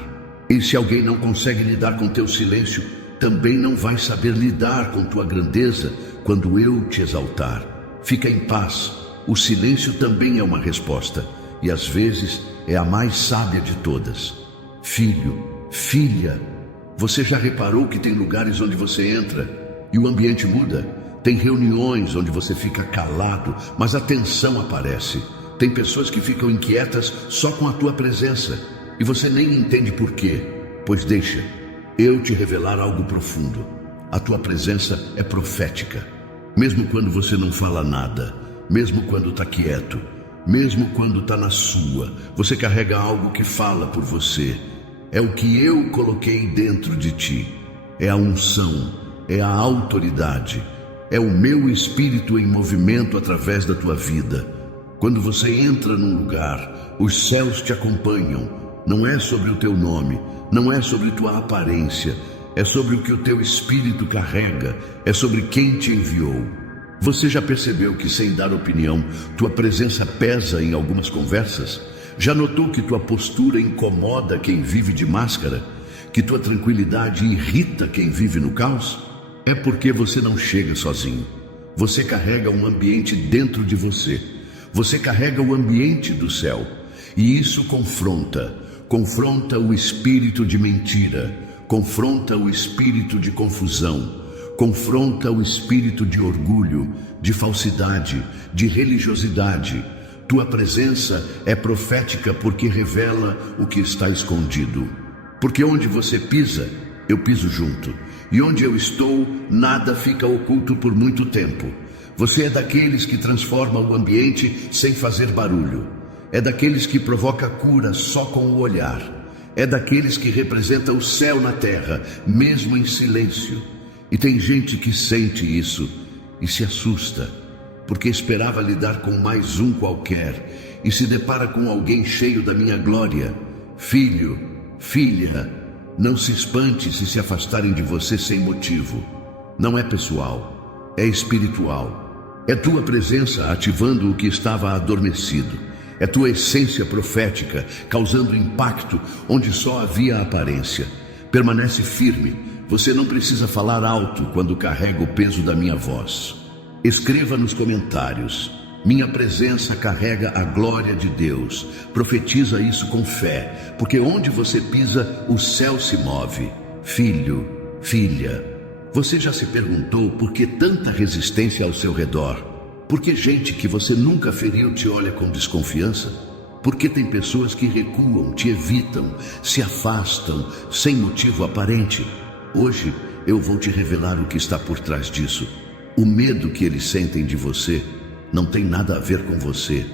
E se alguém não consegue lidar com teu silêncio, também não vai saber lidar com tua grandeza quando eu te exaltar. Fica em paz. O silêncio também é uma resposta. E às vezes é a mais sábia de todas. Filho, filha, você já reparou que tem lugares onde você entra e o ambiente muda? Tem reuniões onde você fica calado, mas a tensão aparece. Tem pessoas que ficam inquietas só com a tua presença e você nem entende por quê. Pois deixa eu te revelar algo profundo. A tua presença é profética. Mesmo quando você não fala nada, mesmo quando está quieto, mesmo quando está na sua, você carrega algo que fala por você. É o que eu coloquei dentro de ti. É a unção, é a autoridade, é o meu espírito em movimento através da tua vida. Quando você entra num lugar, os céus te acompanham. Não é sobre o teu nome, não é sobre tua aparência, é sobre o que o teu espírito carrega, é sobre quem te enviou. Você já percebeu que, sem dar opinião, tua presença pesa em algumas conversas? Já notou que tua postura incomoda quem vive de máscara? Que tua tranquilidade irrita quem vive no caos? É porque você não chega sozinho. Você carrega um ambiente dentro de você. Você carrega o ambiente do céu. E isso confronta o espírito de mentira, confronta o espírito de confusão, confronta o espírito de orgulho, de falsidade, de religiosidade. Tua presença é profética porque revela o que está escondido. Porque onde você pisa, eu piso junto. E onde eu estou, nada fica oculto por muito tempo. Você é daqueles que transforma o ambiente sem fazer barulho. É daqueles que provoca cura só com o olhar. É daqueles que representa o céu na terra, mesmo em silêncio. E tem gente que sente isso e se assusta, porque esperava lidar com mais um qualquer e se depara com alguém cheio da minha glória. Filho, filha, não se espante se afastarem de você sem motivo. Não é pessoal, é espiritual. É tua presença ativando o que estava adormecido. É tua essência profética causando impacto onde só havia aparência. Permanece firme. Você não precisa falar alto quando carrega o peso da minha voz. Escreva nos comentários: minha presença carrega a glória de Deus. Profetiza isso com fé, porque onde você pisa, o céu se move. Filho, filha, Você já se perguntou por que tanta resistência ao seu redor? Por que gente que você nunca feriu te olha com desconfiança? Por que tem pessoas que recuam, te evitam, se afastam, sem motivo aparente? Hoje eu vou te revelar o que está por trás disso. O medo que eles sentem de você não tem nada a ver com você.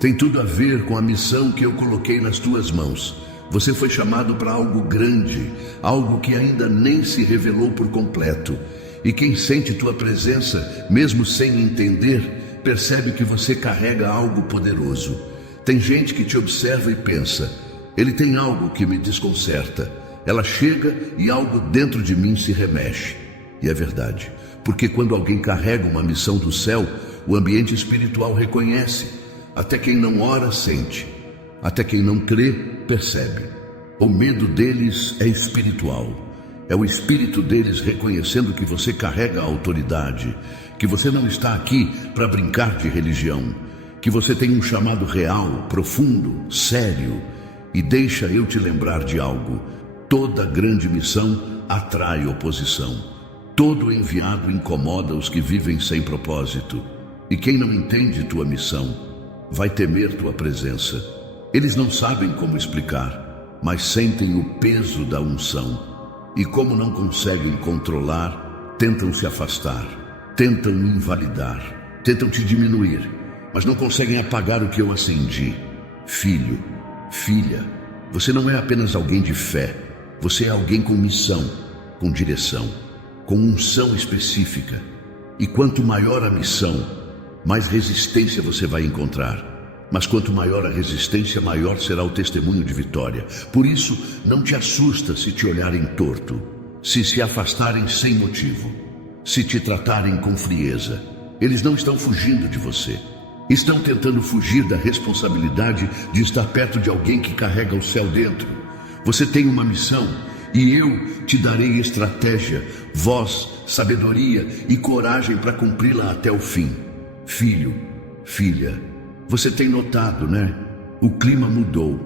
Tem tudo a ver com a missão que eu coloquei nas tuas mãos. Você foi chamado para algo grande, algo que ainda nem se revelou por completo. E quem sente tua presença, mesmo sem entender, percebe que você carrega algo poderoso. Tem gente que te observa e pensa: ele tem algo que me desconcerta. Ela chega e algo dentro de mim se remexe. E é verdade, porque quando alguém carrega uma missão do céu, o ambiente espiritual reconhece. Até quem não ora sente. Até quem não crê percebe. O medo deles é espiritual. É o espírito deles reconhecendo que você carrega a autoridade, que você não está aqui para brincar de religião, que você tem um chamado real, profundo, sério. E deixa eu te lembrar de algo: toda grande missão atrai oposição. Todo enviado incomoda os que vivem sem propósito. E quem não entende tua missão vai temer tua presença. Eles não sabem como explicar, mas sentem o peso da unção. E como não conseguem controlar, tentam se afastar, tentam invalidar, tentam te diminuir, mas não conseguem apagar o que eu acendi. Filho, filha, você não é apenas alguém de fé. Você é alguém com missão, com direção, com unção específica. E quanto maior a missão, mais resistência você vai encontrar. Mas quanto maior a resistência, maior será o testemunho de vitória. Por isso, não te assusta se te olharem torto, se afastarem sem motivo, se te tratarem com frieza. Eles não estão fugindo de você. Estão tentando fugir da responsabilidade de estar perto de alguém que carrega o céu dentro. Você tem uma missão e eu te darei estratégia, voz, sabedoria e coragem para cumpri-la até o fim. Filho, filha, você tem notado, né? O clima mudou.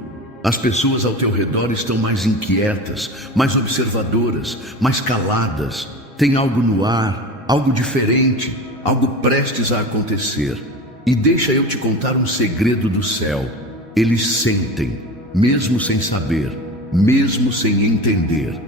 As pessoas ao teu redor estão mais inquietas, mais observadoras, mais caladas. Tem algo no ar, algo diferente, algo prestes a acontecer. E deixa eu te contar um segredo do céu. Eles sentem, mesmo sem saber, mesmo sem entender,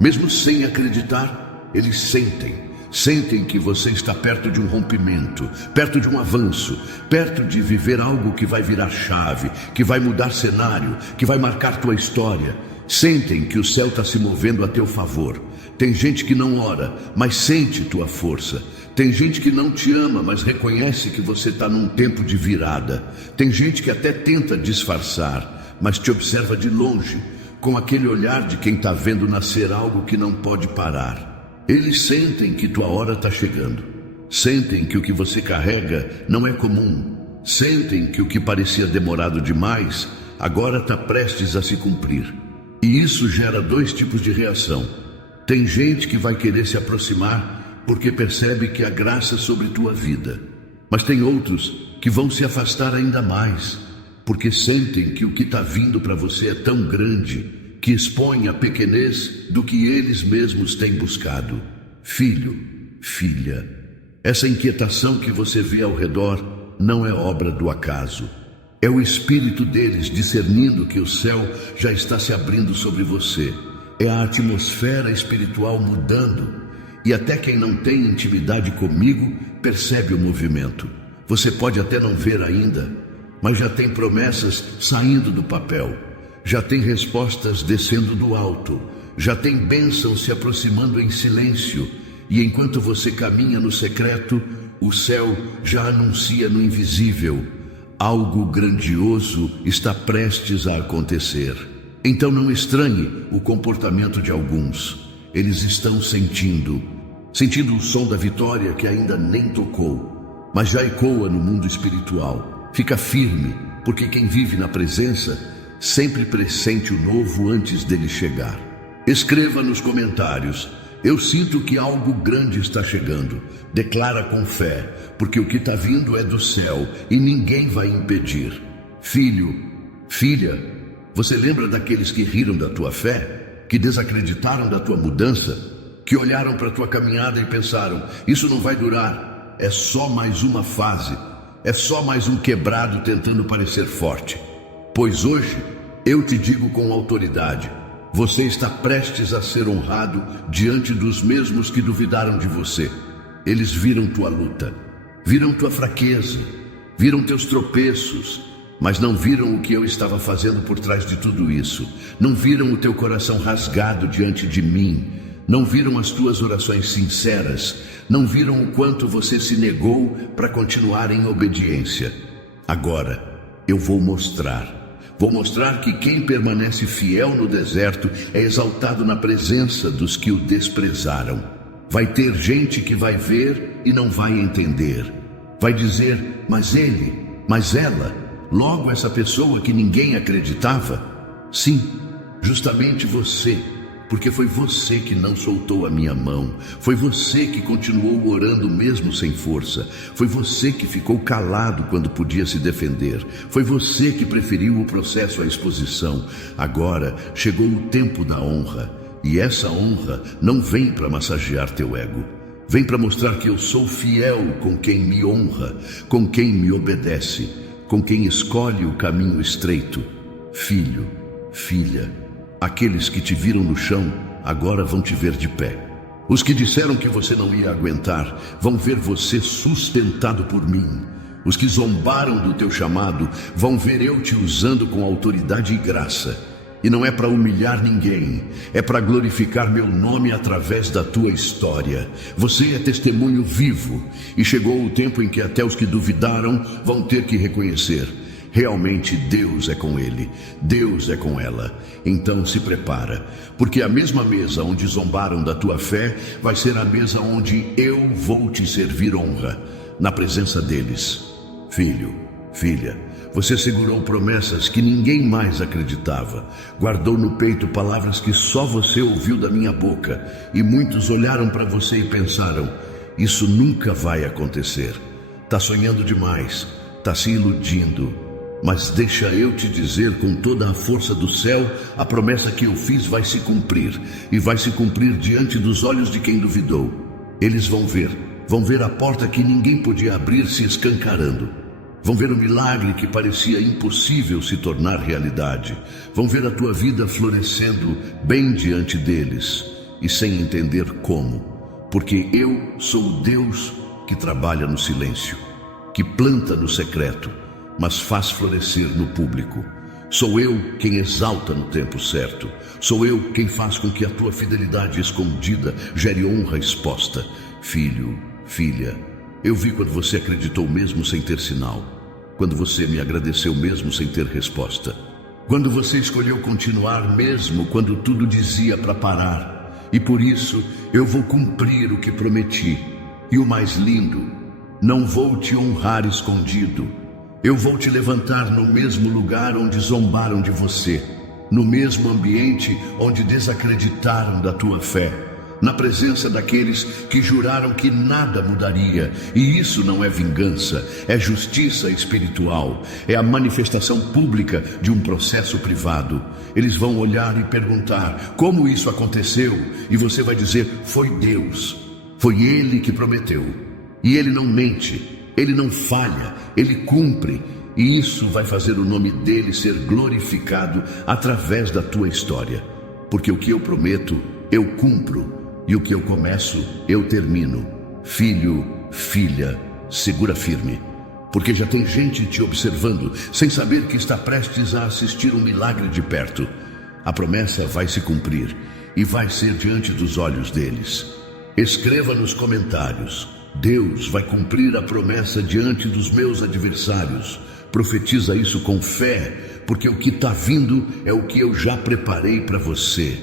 mesmo sem acreditar, eles sentem. Sentem que você está perto de um rompimento, perto de um avanço, perto de viver algo que vai virar chave, que vai mudar cenário, que vai marcar tua história. Sentem que o céu está se movendo a teu favor. Tem gente que não ora, mas sente tua força. Tem gente que não te ama, mas reconhece que você está num tempo de virada. Tem gente que até tenta disfarçar, mas te observa de longe, com aquele olhar de quem está vendo nascer algo que não pode parar. Eles sentem que tua hora está chegando. Sentem que o que você carrega não é comum. Sentem que o que parecia demorado demais agora está prestes a se cumprir. E isso gera dois tipos de reação. Tem gente que vai querer se aproximar porque percebe que há graça sobre tua vida. Mas tem outros que vão se afastar ainda mais, porque sentem que o que está vindo para você é tão grande que expõe a pequenez do que eles mesmos têm buscado. Filho, filha, essa inquietação que você vê ao redor não é obra do acaso. É o espírito deles discernindo que o céu já está se abrindo sobre você. É a atmosfera espiritual mudando. E até quem não tem intimidade comigo percebe o movimento. Você pode até não ver ainda, mas já tem promessas saindo do papel. Já tem respostas descendo do alto, já tem bênçãos se aproximando em silêncio, e enquanto você caminha no secreto, o céu já anuncia no invisível. Algo grandioso está prestes a acontecer. Então não estranhe o comportamento de alguns. Eles estão sentindo o som da vitória que ainda nem tocou, mas já ecoa no mundo espiritual. Fica firme, porque quem vive na presença sempre pressente o novo antes dele chegar. Escreva nos comentários: eu sinto que algo grande está chegando. Declara com fé, porque o que está vindo é do céu e ninguém vai impedir. Filho, filha, você lembra daqueles que riram da tua fé? Que desacreditaram da tua mudança? que olharam para a tua caminhada e pensaram: isso não vai durar, é só mais uma fase, é só mais um quebrado tentando parecer forte. Pois hoje eu te digo com autoridade: você está prestes a ser honrado diante dos mesmos que duvidaram de você. Eles viram tua luta, viram tua fraqueza, viram teus tropeços, mas não viram o que eu estava fazendo por trás de tudo isso. Não viram o teu coração rasgado diante de mim. Não viram as tuas orações sinceras. Não viram o quanto você se negou para continuar em obediência. Agora, eu vou mostrar. Vou mostrar que quem permanece fiel no deserto é exaltado na presença dos que o desprezaram. Vai ter gente que vai ver e não vai entender. Vai dizer: mas ele, mas ela, logo essa pessoa que ninguém acreditava. Sim, justamente você, porque foi você que não soltou a minha mão. Foi você que continuou orando mesmo sem força. Foi você que ficou calado quando podia se defender. Foi você que preferiu o processo à exposição. Agora chegou o tempo da honra. E essa honra não vem para massagear teu ego. Vem para mostrar que eu sou fiel com quem me honra, com quem me obedece, com quem escolhe o caminho estreito. Filho, filha, aqueles que te viram no chão, agora vão te ver de pé. Os que disseram que você não ia aguentar, vão ver você sustentado por mim. Os que zombaram do teu chamado, vão ver eu te usando com autoridade e graça. E não é para humilhar ninguém, é para glorificar meu nome através da tua história. Você é testemunho vivo, e chegou o tempo em que até os que duvidaram vão ter que reconhecer: realmente Deus é com ele, Deus é com ela. Então se prepara, porque a mesma mesa onde zombaram da tua fé vai ser a mesa onde eu vou te servir honra, na presença deles. Filho, filha, você segurou promessas que ninguém mais acreditava. Guardou no peito palavras que só você ouviu da minha boca. E muitos olharam para você e pensaram: isso nunca vai acontecer. Tá sonhando demais, tá se iludindo. Mas deixa eu te dizer com toda a força do céu: a promessa que eu fiz vai se cumprir. E vai se cumprir diante dos olhos de quem duvidou. Eles vão ver a porta que ninguém podia abrir se escancarando. Vão ver o milagre que parecia impossível se tornar realidade. Vão ver a tua vida florescendo bem diante deles, e sem entender como. Porque eu sou o Deus que trabalha no silêncio, que planta no secreto, mas faz florescer no público. Sou eu quem exalta no tempo certo. Sou eu quem faz com que a tua fidelidade escondida gere honra exposta. Filho, filha, eu vi quando você acreditou mesmo sem ter sinal. Quando você me agradeceu mesmo sem ter resposta. Quando você escolheu continuar mesmo quando tudo dizia para parar. E por isso eu vou cumprir o que prometi. E o mais lindo, não vou te honrar escondido. Eu vou te levantar no mesmo lugar onde zombaram de você. No mesmo ambiente onde desacreditaram da tua fé. Na presença daqueles que juraram que nada mudaria. E isso não é vingança, é justiça espiritual. É a manifestação pública de um processo privado. Eles vão olhar e perguntar: como isso aconteceu? E você vai dizer: foi Deus. Foi Ele que prometeu. E Ele não mente, Ele não falha, Ele cumpre. E isso vai fazer o nome dele ser glorificado através da tua história. Porque o que eu prometo, eu cumpro. E o que eu começo, eu termino. Filho, filha, segura firme. Porque já tem gente te observando, sem saber que está prestes a assistir um milagre de perto. A promessa vai se cumprir, e vai ser diante dos olhos deles. Escreva nos comentários: Deus vai cumprir a promessa diante dos meus adversários. Profetiza isso com fé, porque o que está vindo é o que eu já preparei para você.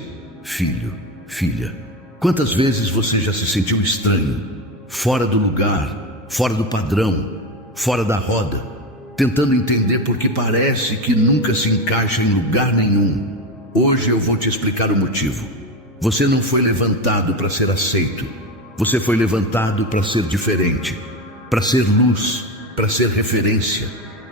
Filho, filha. Quantas vezes você já se sentiu estranho, fora do lugar, fora do padrão, fora da roda, tentando entender porque parece que nunca se encaixa em lugar nenhum? Hoje eu vou te explicar o motivo. Você não foi levantado para ser aceito. Você foi levantado para ser diferente, para ser luz, para ser referência,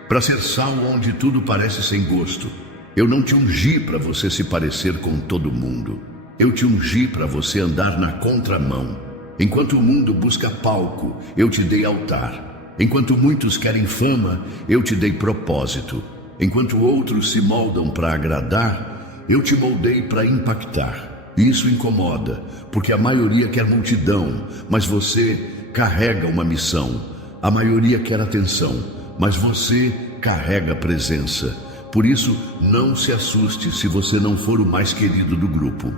para ser sal onde tudo parece sem gosto. Eu não te ungi para você se parecer com todo mundo. Eu te ungi para você andar na contramão. Enquanto o mundo busca palco, eu te dei altar. Enquanto muitos querem fama, eu te dei propósito. Enquanto outros se moldam para agradar, eu te moldei para impactar. Isso incomoda, porque a maioria quer multidão, mas você carrega uma missão. A maioria quer atenção, mas você carrega presença. Por isso, não se assuste se você não for o mais querido do grupo.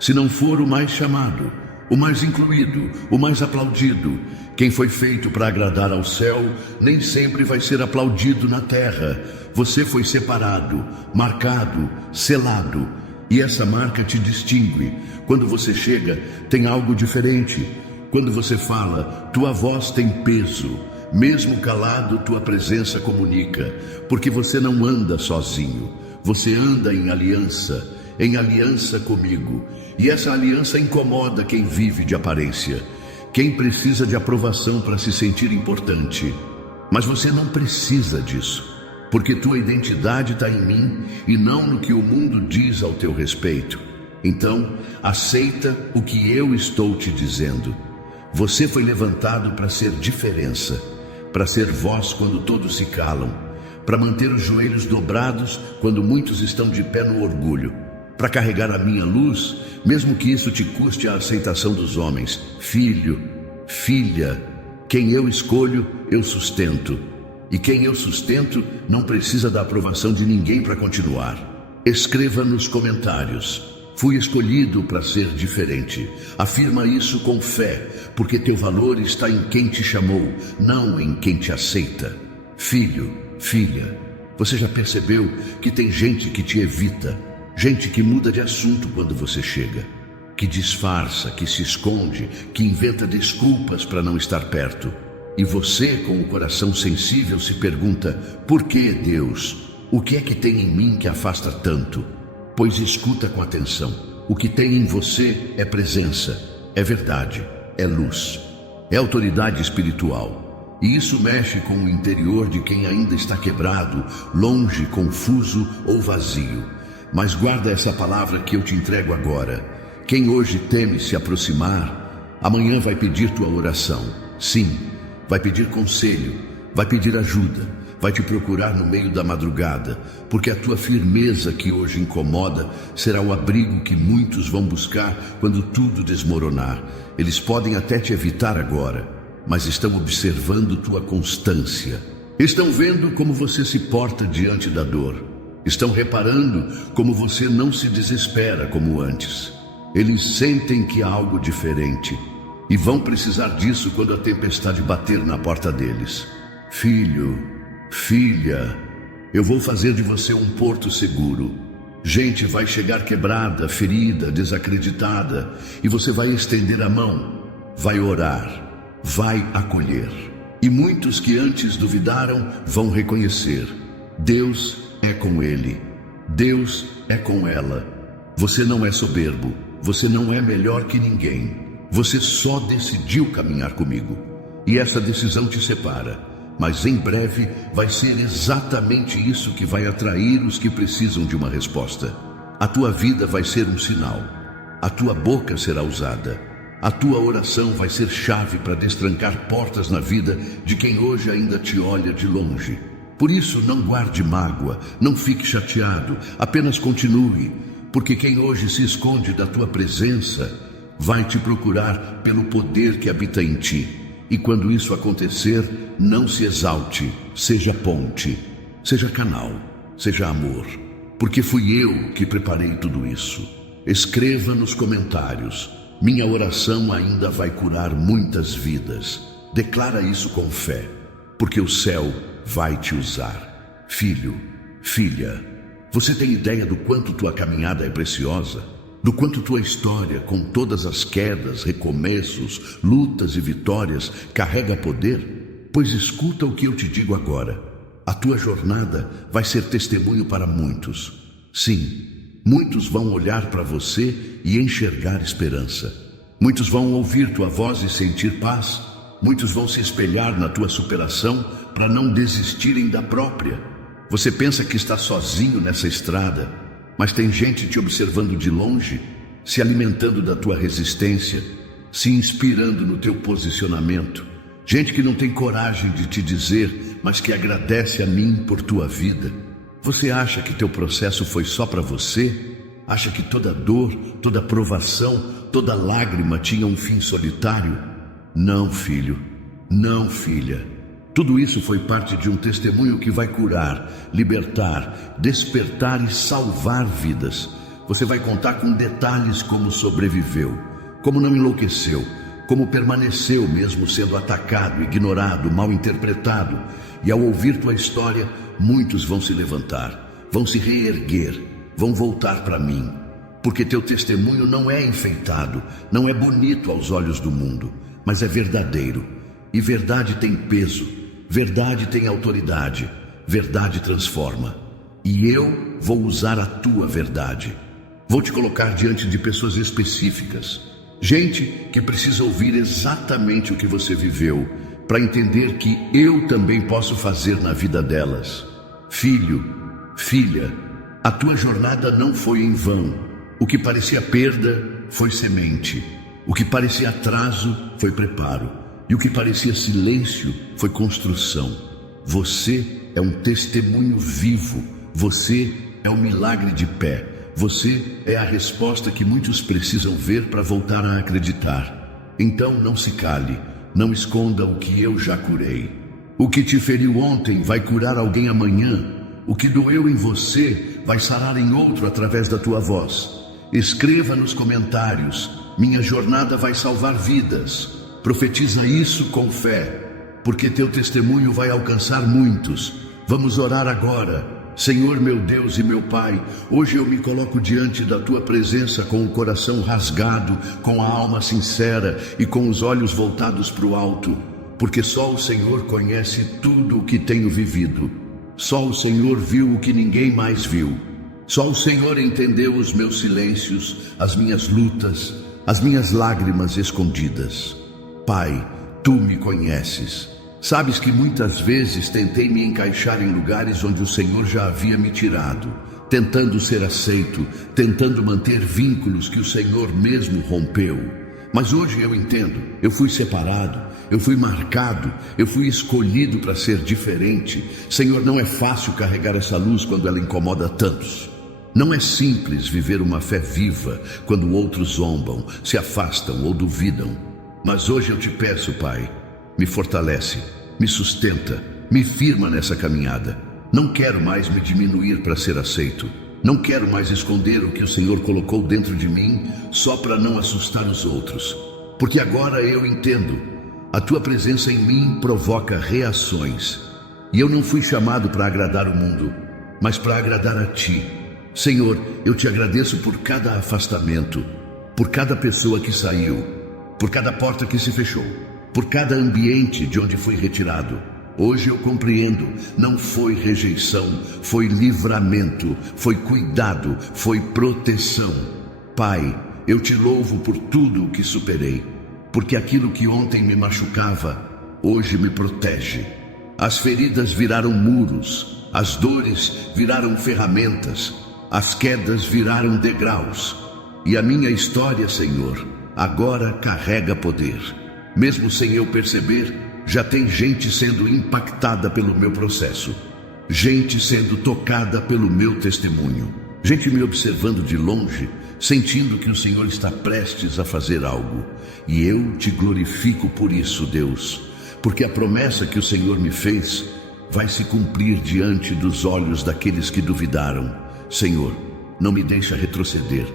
Se não for o mais chamado, o mais incluído, o mais aplaudido. Quem foi feito para agradar ao céu, nem sempre vai ser aplaudido na terra. Você foi separado, marcado, selado. E essa marca te distingue. Quando você chega, tem algo diferente. Quando você fala, tua voz tem peso. Mesmo calado, tua presença comunica. Porque você não anda sozinho. Você anda em aliança comigo. E essa aliança incomoda quem vive de aparência. Quem precisa de aprovação para se sentir importante. Mas você não precisa disso. Porque tua identidade está em mim e não no que o mundo diz ao teu respeito. Então, aceita o que eu estou te dizendo. Você foi levantado para ser diferença, para ser voz quando todos se calam, para manter os joelhos dobrados quando muitos estão de pé no orgulho, para carregar a minha luz, mesmo que isso te custe a aceitação dos homens. Filho, filha, quem eu escolho, eu sustento. E quem eu sustento não precisa da aprovação de ninguém para continuar. Escreva nos comentários: fui escolhido para ser diferente. Afirma isso com fé, porque teu valor está em quem te chamou, não em quem te aceita. Filho, filha, você já percebeu que tem gente que te evita, gente que muda de assunto quando você chega, que disfarça, que se esconde, que inventa desculpas para não estar perto. E você, com o coração sensível, se pergunta: por que, Deus? O que é que tem em mim que afasta tanto? Pois escuta com atenção. O que tem em você é presença, é verdade, é luz, é autoridade espiritual. E isso mexe com o interior de quem ainda está quebrado, longe, confuso ou vazio. Mas guarda essa palavra que eu te entrego agora. Quem hoje teme se aproximar, amanhã vai pedir tua oração. Sim, vai pedir conselho, vai pedir ajuda, vai te procurar no meio da madrugada, porque a tua firmeza que hoje incomoda será o abrigo que muitos vão buscar quando tudo desmoronar. Eles podem até te evitar agora, mas estão observando tua constância. Estão vendo como você se porta diante da dor. Estão reparando como você não se desespera como antes. Eles sentem que há algo diferente. E vão precisar disso quando a tempestade bater na porta deles. Filho, filha, eu vou fazer de você um porto seguro. Gente vai chegar quebrada, ferida, desacreditada, e você vai estender a mão, vai orar, vai acolher. E muitos que antes duvidaram vão reconhecer: Deus é com ele, Deus é com ela. Você não é soberbo, você não é melhor que ninguém. Você só decidiu caminhar comigo. E essa decisão te separa. Mas em breve vai ser exatamente isso que vai atrair os que precisam de uma resposta. A tua vida vai ser um sinal. A tua boca será usada. A tua oração vai ser chave para destrancar portas na vida de quem hoje ainda te olha de longe. Por isso, não guarde mágoa, não fique chateado, apenas continue. Porque quem hoje se esconde da tua presença vai te procurar pelo poder que habita em ti. E quando isso acontecer, não se exalte, seja ponte, seja canal, seja amor. Porque fui eu que preparei tudo isso. Escreva nos comentários: minha oração ainda vai curar muitas vidas. Declara isso com fé, porque o céu vai te usar. Filho, filha, você tem ideia do quanto tua caminhada é preciosa? Do quanto tua história, com todas as quedas, recomeços, lutas e vitórias, carrega poder? Pois escuta o que eu te digo agora. A tua jornada vai ser testemunho para muitos. Sim, muitos vão olhar para você e enxergar esperança. Muitos vão ouvir tua voz e sentir paz. Muitos vão se espelhar na tua superação para não desistirem da própria. Você pensa que está sozinho nessa estrada, mas tem gente te observando de longe. se alimentando da tua resistência, se inspirando no teu posicionamento. Gente que não tem coragem de te dizer, mas que agradece a mim por tua vida. Você acha que teu processo foi só para você? Acha que toda dor, toda provação, toda lágrima tinha um fim solitário? Não, filho. Não, filha. Tudo isso foi parte de um testemunho que vai curar, libertar, despertar e salvar vidas. Você vai contar com detalhes como sobreviveu, como não enlouqueceu, como permaneceu mesmo sendo atacado, ignorado, mal interpretado. E ao ouvir tua história, muitos vão se levantar, vão se reerguer, vão voltar para mim. Porque teu testemunho não é enfeitado, não é bonito aos olhos do mundo, mas é verdadeiro. E verdade tem peso, verdade tem autoridade, verdade transforma. E eu vou usar a tua verdade. Vou te colocar diante de pessoas específicas, gente que precisa ouvir exatamente o que você viveu, para entender que eu também posso fazer na vida delas. Filho, filha, a tua jornada não foi em vão. O que parecia perda foi semente. O que parecia atraso foi preparo. E o que parecia silêncio foi construção. Você é um testemunho vivo. Você é um milagre de pé. Você é a resposta que muitos precisam ver para voltar a acreditar. Então não se cale, não esconda o que eu já curei. O que te feriu ontem vai curar alguém amanhã. O que doeu em você vai sarar em outro através da tua voz. Escreva nos comentários: minha jornada vai salvar vidas. Profetiza isso com fé, porque teu testemunho vai alcançar muitos. Vamos orar agora. Senhor, meu Deus e meu Pai, hoje eu me coloco diante da tua presença com o coração rasgado, com a alma sincera e com os olhos voltados para o alto, porque só o Senhor conhece tudo o que tenho vivido. Só o Senhor viu o que ninguém mais viu. Só o Senhor entendeu os meus silêncios, as minhas lutas, as minhas lágrimas escondidas. Pai, tu me conheces. Sabes que muitas vezes tentei me encaixar em lugares onde o Senhor já havia me tirado, tentando ser aceito, tentando manter vínculos que o Senhor mesmo rompeu. Mas hoje eu entendo, eu fui separado, eu fui marcado, eu fui escolhido para ser diferente. Senhor, não é fácil carregar essa luz quando ela incomoda tantos. Não é simples viver uma fé viva quando outros zombam, se afastam ou duvidam. Mas hoje eu te peço, Pai, me fortalece, me sustenta, me firma nessa caminhada. Não quero mais me diminuir para ser aceito. Não quero mais esconder o que o Senhor colocou dentro de mim só para não assustar os outros. Porque agora eu entendo, a tua presença em mim provoca reações. E eu não fui chamado para agradar o mundo, mas para agradar a ti. Senhor, eu te agradeço por cada afastamento, por cada pessoa que saiu, por cada porta que se fechou, por cada ambiente de onde fui retirado. Hoje eu compreendo, não foi rejeição, foi livramento, foi cuidado, foi proteção. Pai, eu te louvo por tudo o que superei, porque aquilo que ontem me machucava, hoje me protege. As feridas viraram muros, as dores viraram ferramentas, as quedas viraram degraus. E a minha história, Senhor, agora carrega poder. Mesmo sem eu perceber, já tem gente sendo impactada pelo meu processo. Gente sendo tocada pelo meu testemunho. Gente me observando de longe, sentindo que o Senhor está prestes a fazer algo. E eu te glorifico por isso, Deus. Porque a promessa que o Senhor me fez vai se cumprir diante dos olhos daqueles que duvidaram. Senhor, não me deixa retroceder.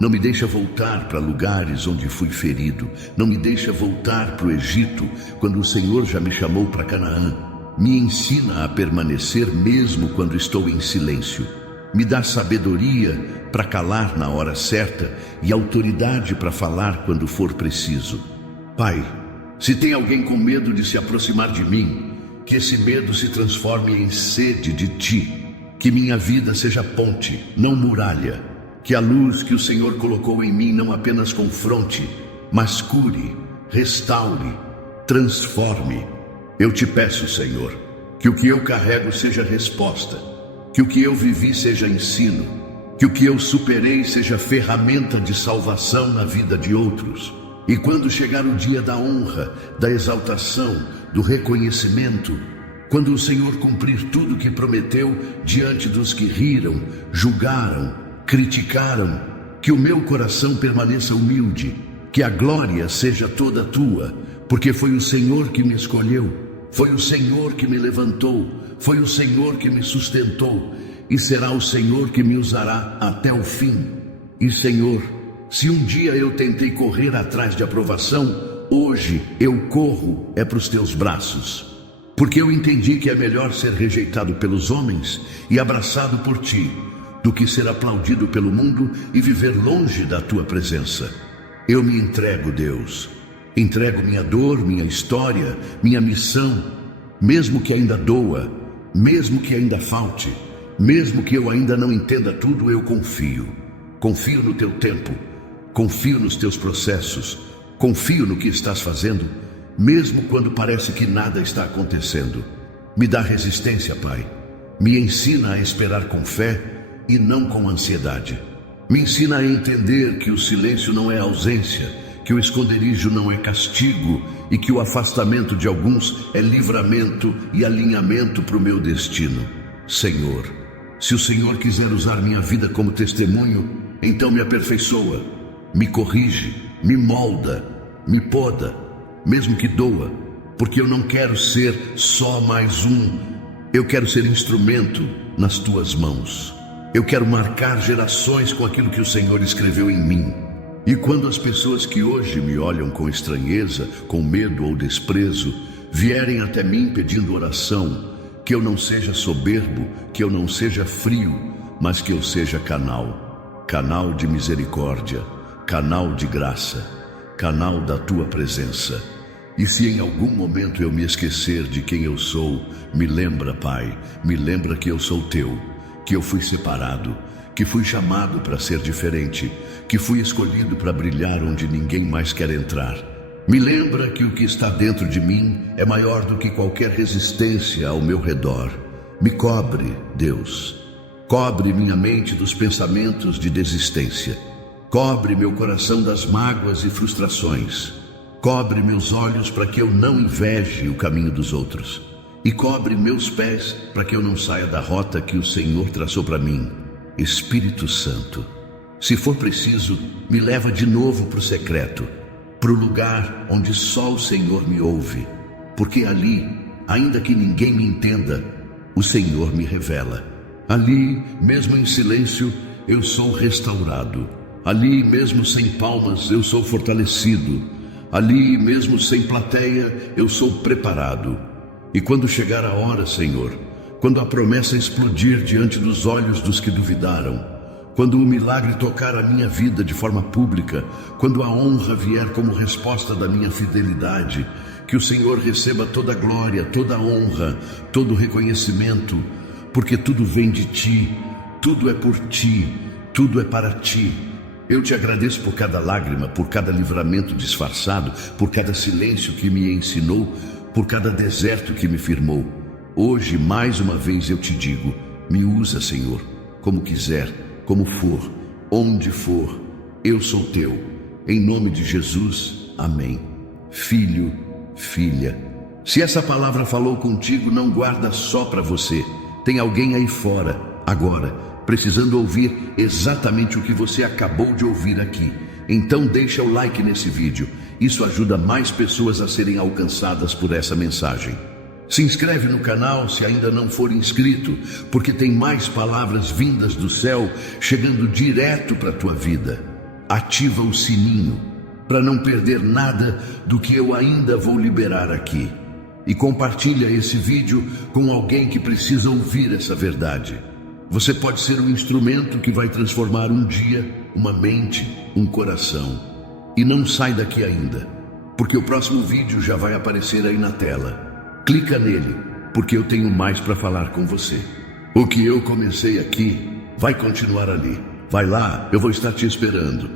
Não me deixa voltar para lugares onde fui ferido. Não me deixa voltar para o Egito, quando o Senhor já me chamou para Canaã. Me ensina a permanecer mesmo quando estou em silêncio. Me dá sabedoria para calar na hora certa e autoridade para falar quando for preciso. Pai, se tem alguém com medo de se aproximar de mim, que esse medo se transforme em sede de Ti. Que minha vida seja ponte, não muralha. Que a luz que o Senhor colocou em mim não apenas confronte, mas cure, restaure, transforme. Eu te peço, Senhor, que o que eu carrego seja resposta, que o que eu vivi seja ensino, Que o que eu superei seja ferramenta de salvação na vida de outros. E quando chegar o dia da honra, da exaltação, do reconhecimento, quando o Senhor cumprir tudo que prometeu diante dos que riram, julgaram, criticaram, que o meu coração permaneça humilde, que a glória seja toda tua, porque foi o Senhor que me escolheu, foi o Senhor que me levantou, foi o Senhor que me sustentou, e será o Senhor que me usará até o fim. E Senhor, se um dia eu tentei correr atrás de aprovação, hoje eu corro para os teus braços. Porque eu entendi que é melhor ser rejeitado pelos homens e abraçado por ti, do que ser aplaudido pelo mundo e viver longe da tua presença. Eu me entrego, Deus. Entrego minha dor, minha história, minha missão, mesmo que ainda doa, mesmo que ainda falte, mesmo que eu ainda não entenda tudo, eu confio. Confio no teu tempo, confio nos teus processos, confio no que estás fazendo, mesmo quando parece que nada está acontecendo. Me dá resistência, Pai. Me ensina a esperar com fé e não com ansiedade. Me ensina a entender que o silêncio não é ausência, que o esconderijo não é castigo e que o afastamento de alguns é livramento e alinhamento para o meu destino. Senhor, se o Senhor quiser usar minha vida como testemunho, então me aperfeiçoa, me corrige, me molda, me poda, mesmo que doa, porque eu não quero ser só mais um, eu quero ser instrumento nas tuas mãos. Eu quero marcar gerações com aquilo que o Senhor escreveu em mim. E quando as pessoas que hoje me olham com estranheza, com medo ou desprezo, vierem até mim pedindo oração, que eu não seja soberbo, que eu não seja frio, mas que eu seja canal, canal de misericórdia, canal de graça, canal da tua presença. E se em algum momento eu me esquecer de quem eu sou, me lembra, Pai, me lembra que eu sou teu, que eu fui separado, que fui chamado para ser diferente, que fui escolhido para brilhar onde ninguém mais quer entrar. Me lembra que o que está dentro de mim é maior do que qualquer resistência ao meu redor. Me cobre, Deus. Cobre minha mente dos pensamentos de desistência. Cobre meu coração das mágoas e frustrações. Cobre meus olhos para que eu não inveje o caminho dos outros. E cobre meus pés para que eu não saia da rota que o Senhor traçou para mim. Espírito Santo, se for preciso, me leva de novo para o secreto, para o lugar onde só o Senhor me ouve, porque ali, ainda que ninguém me entenda, o Senhor me revela. Ali, mesmo em silêncio, eu sou restaurado. Ali, mesmo sem palmas, eu sou fortalecido. Ali, mesmo sem plateia, eu sou preparado. E quando chegar a hora, Senhor, quando a promessa explodir diante dos olhos dos que duvidaram, quando o milagre tocar a minha vida de forma pública, quando a honra vier como resposta da minha fidelidade, que o Senhor receba toda a glória, toda a honra, todo o reconhecimento, porque tudo vem de ti, tudo é por ti, tudo é para ti. Eu te agradeço por cada lágrima, por cada livramento disfarçado, por cada silêncio que me ensinou, por cada deserto que me firmou. Hoje, mais uma vez eu te digo, me usa, Senhor, como quiser, como for, onde for, eu sou teu. Em nome de Jesus, amém. Filho, filha, se essa palavra falou contigo, não guarda só para você. Tem alguém aí fora, agora, precisando ouvir exatamente o que você acabou de ouvir aqui. Então deixa o like nesse vídeo. Isso ajuda mais pessoas a serem alcançadas por essa mensagem. Se inscreve no canal se ainda não for inscrito, porque tem mais palavras vindas do céu chegando direto para a tua vida. Ativa o sininho para não perder nada do que eu ainda vou liberar aqui. E compartilha esse vídeo com alguém que precisa ouvir essa verdade. Você pode ser um instrumento que vai transformar um dia uma mente, um coração. E não sai daqui ainda, porque o próximo vídeo já vai aparecer aí na tela. Clica nele, porque eu tenho mais para falar com você. O que eu comecei aqui vai continuar ali. Vai lá, eu vou estar te esperando.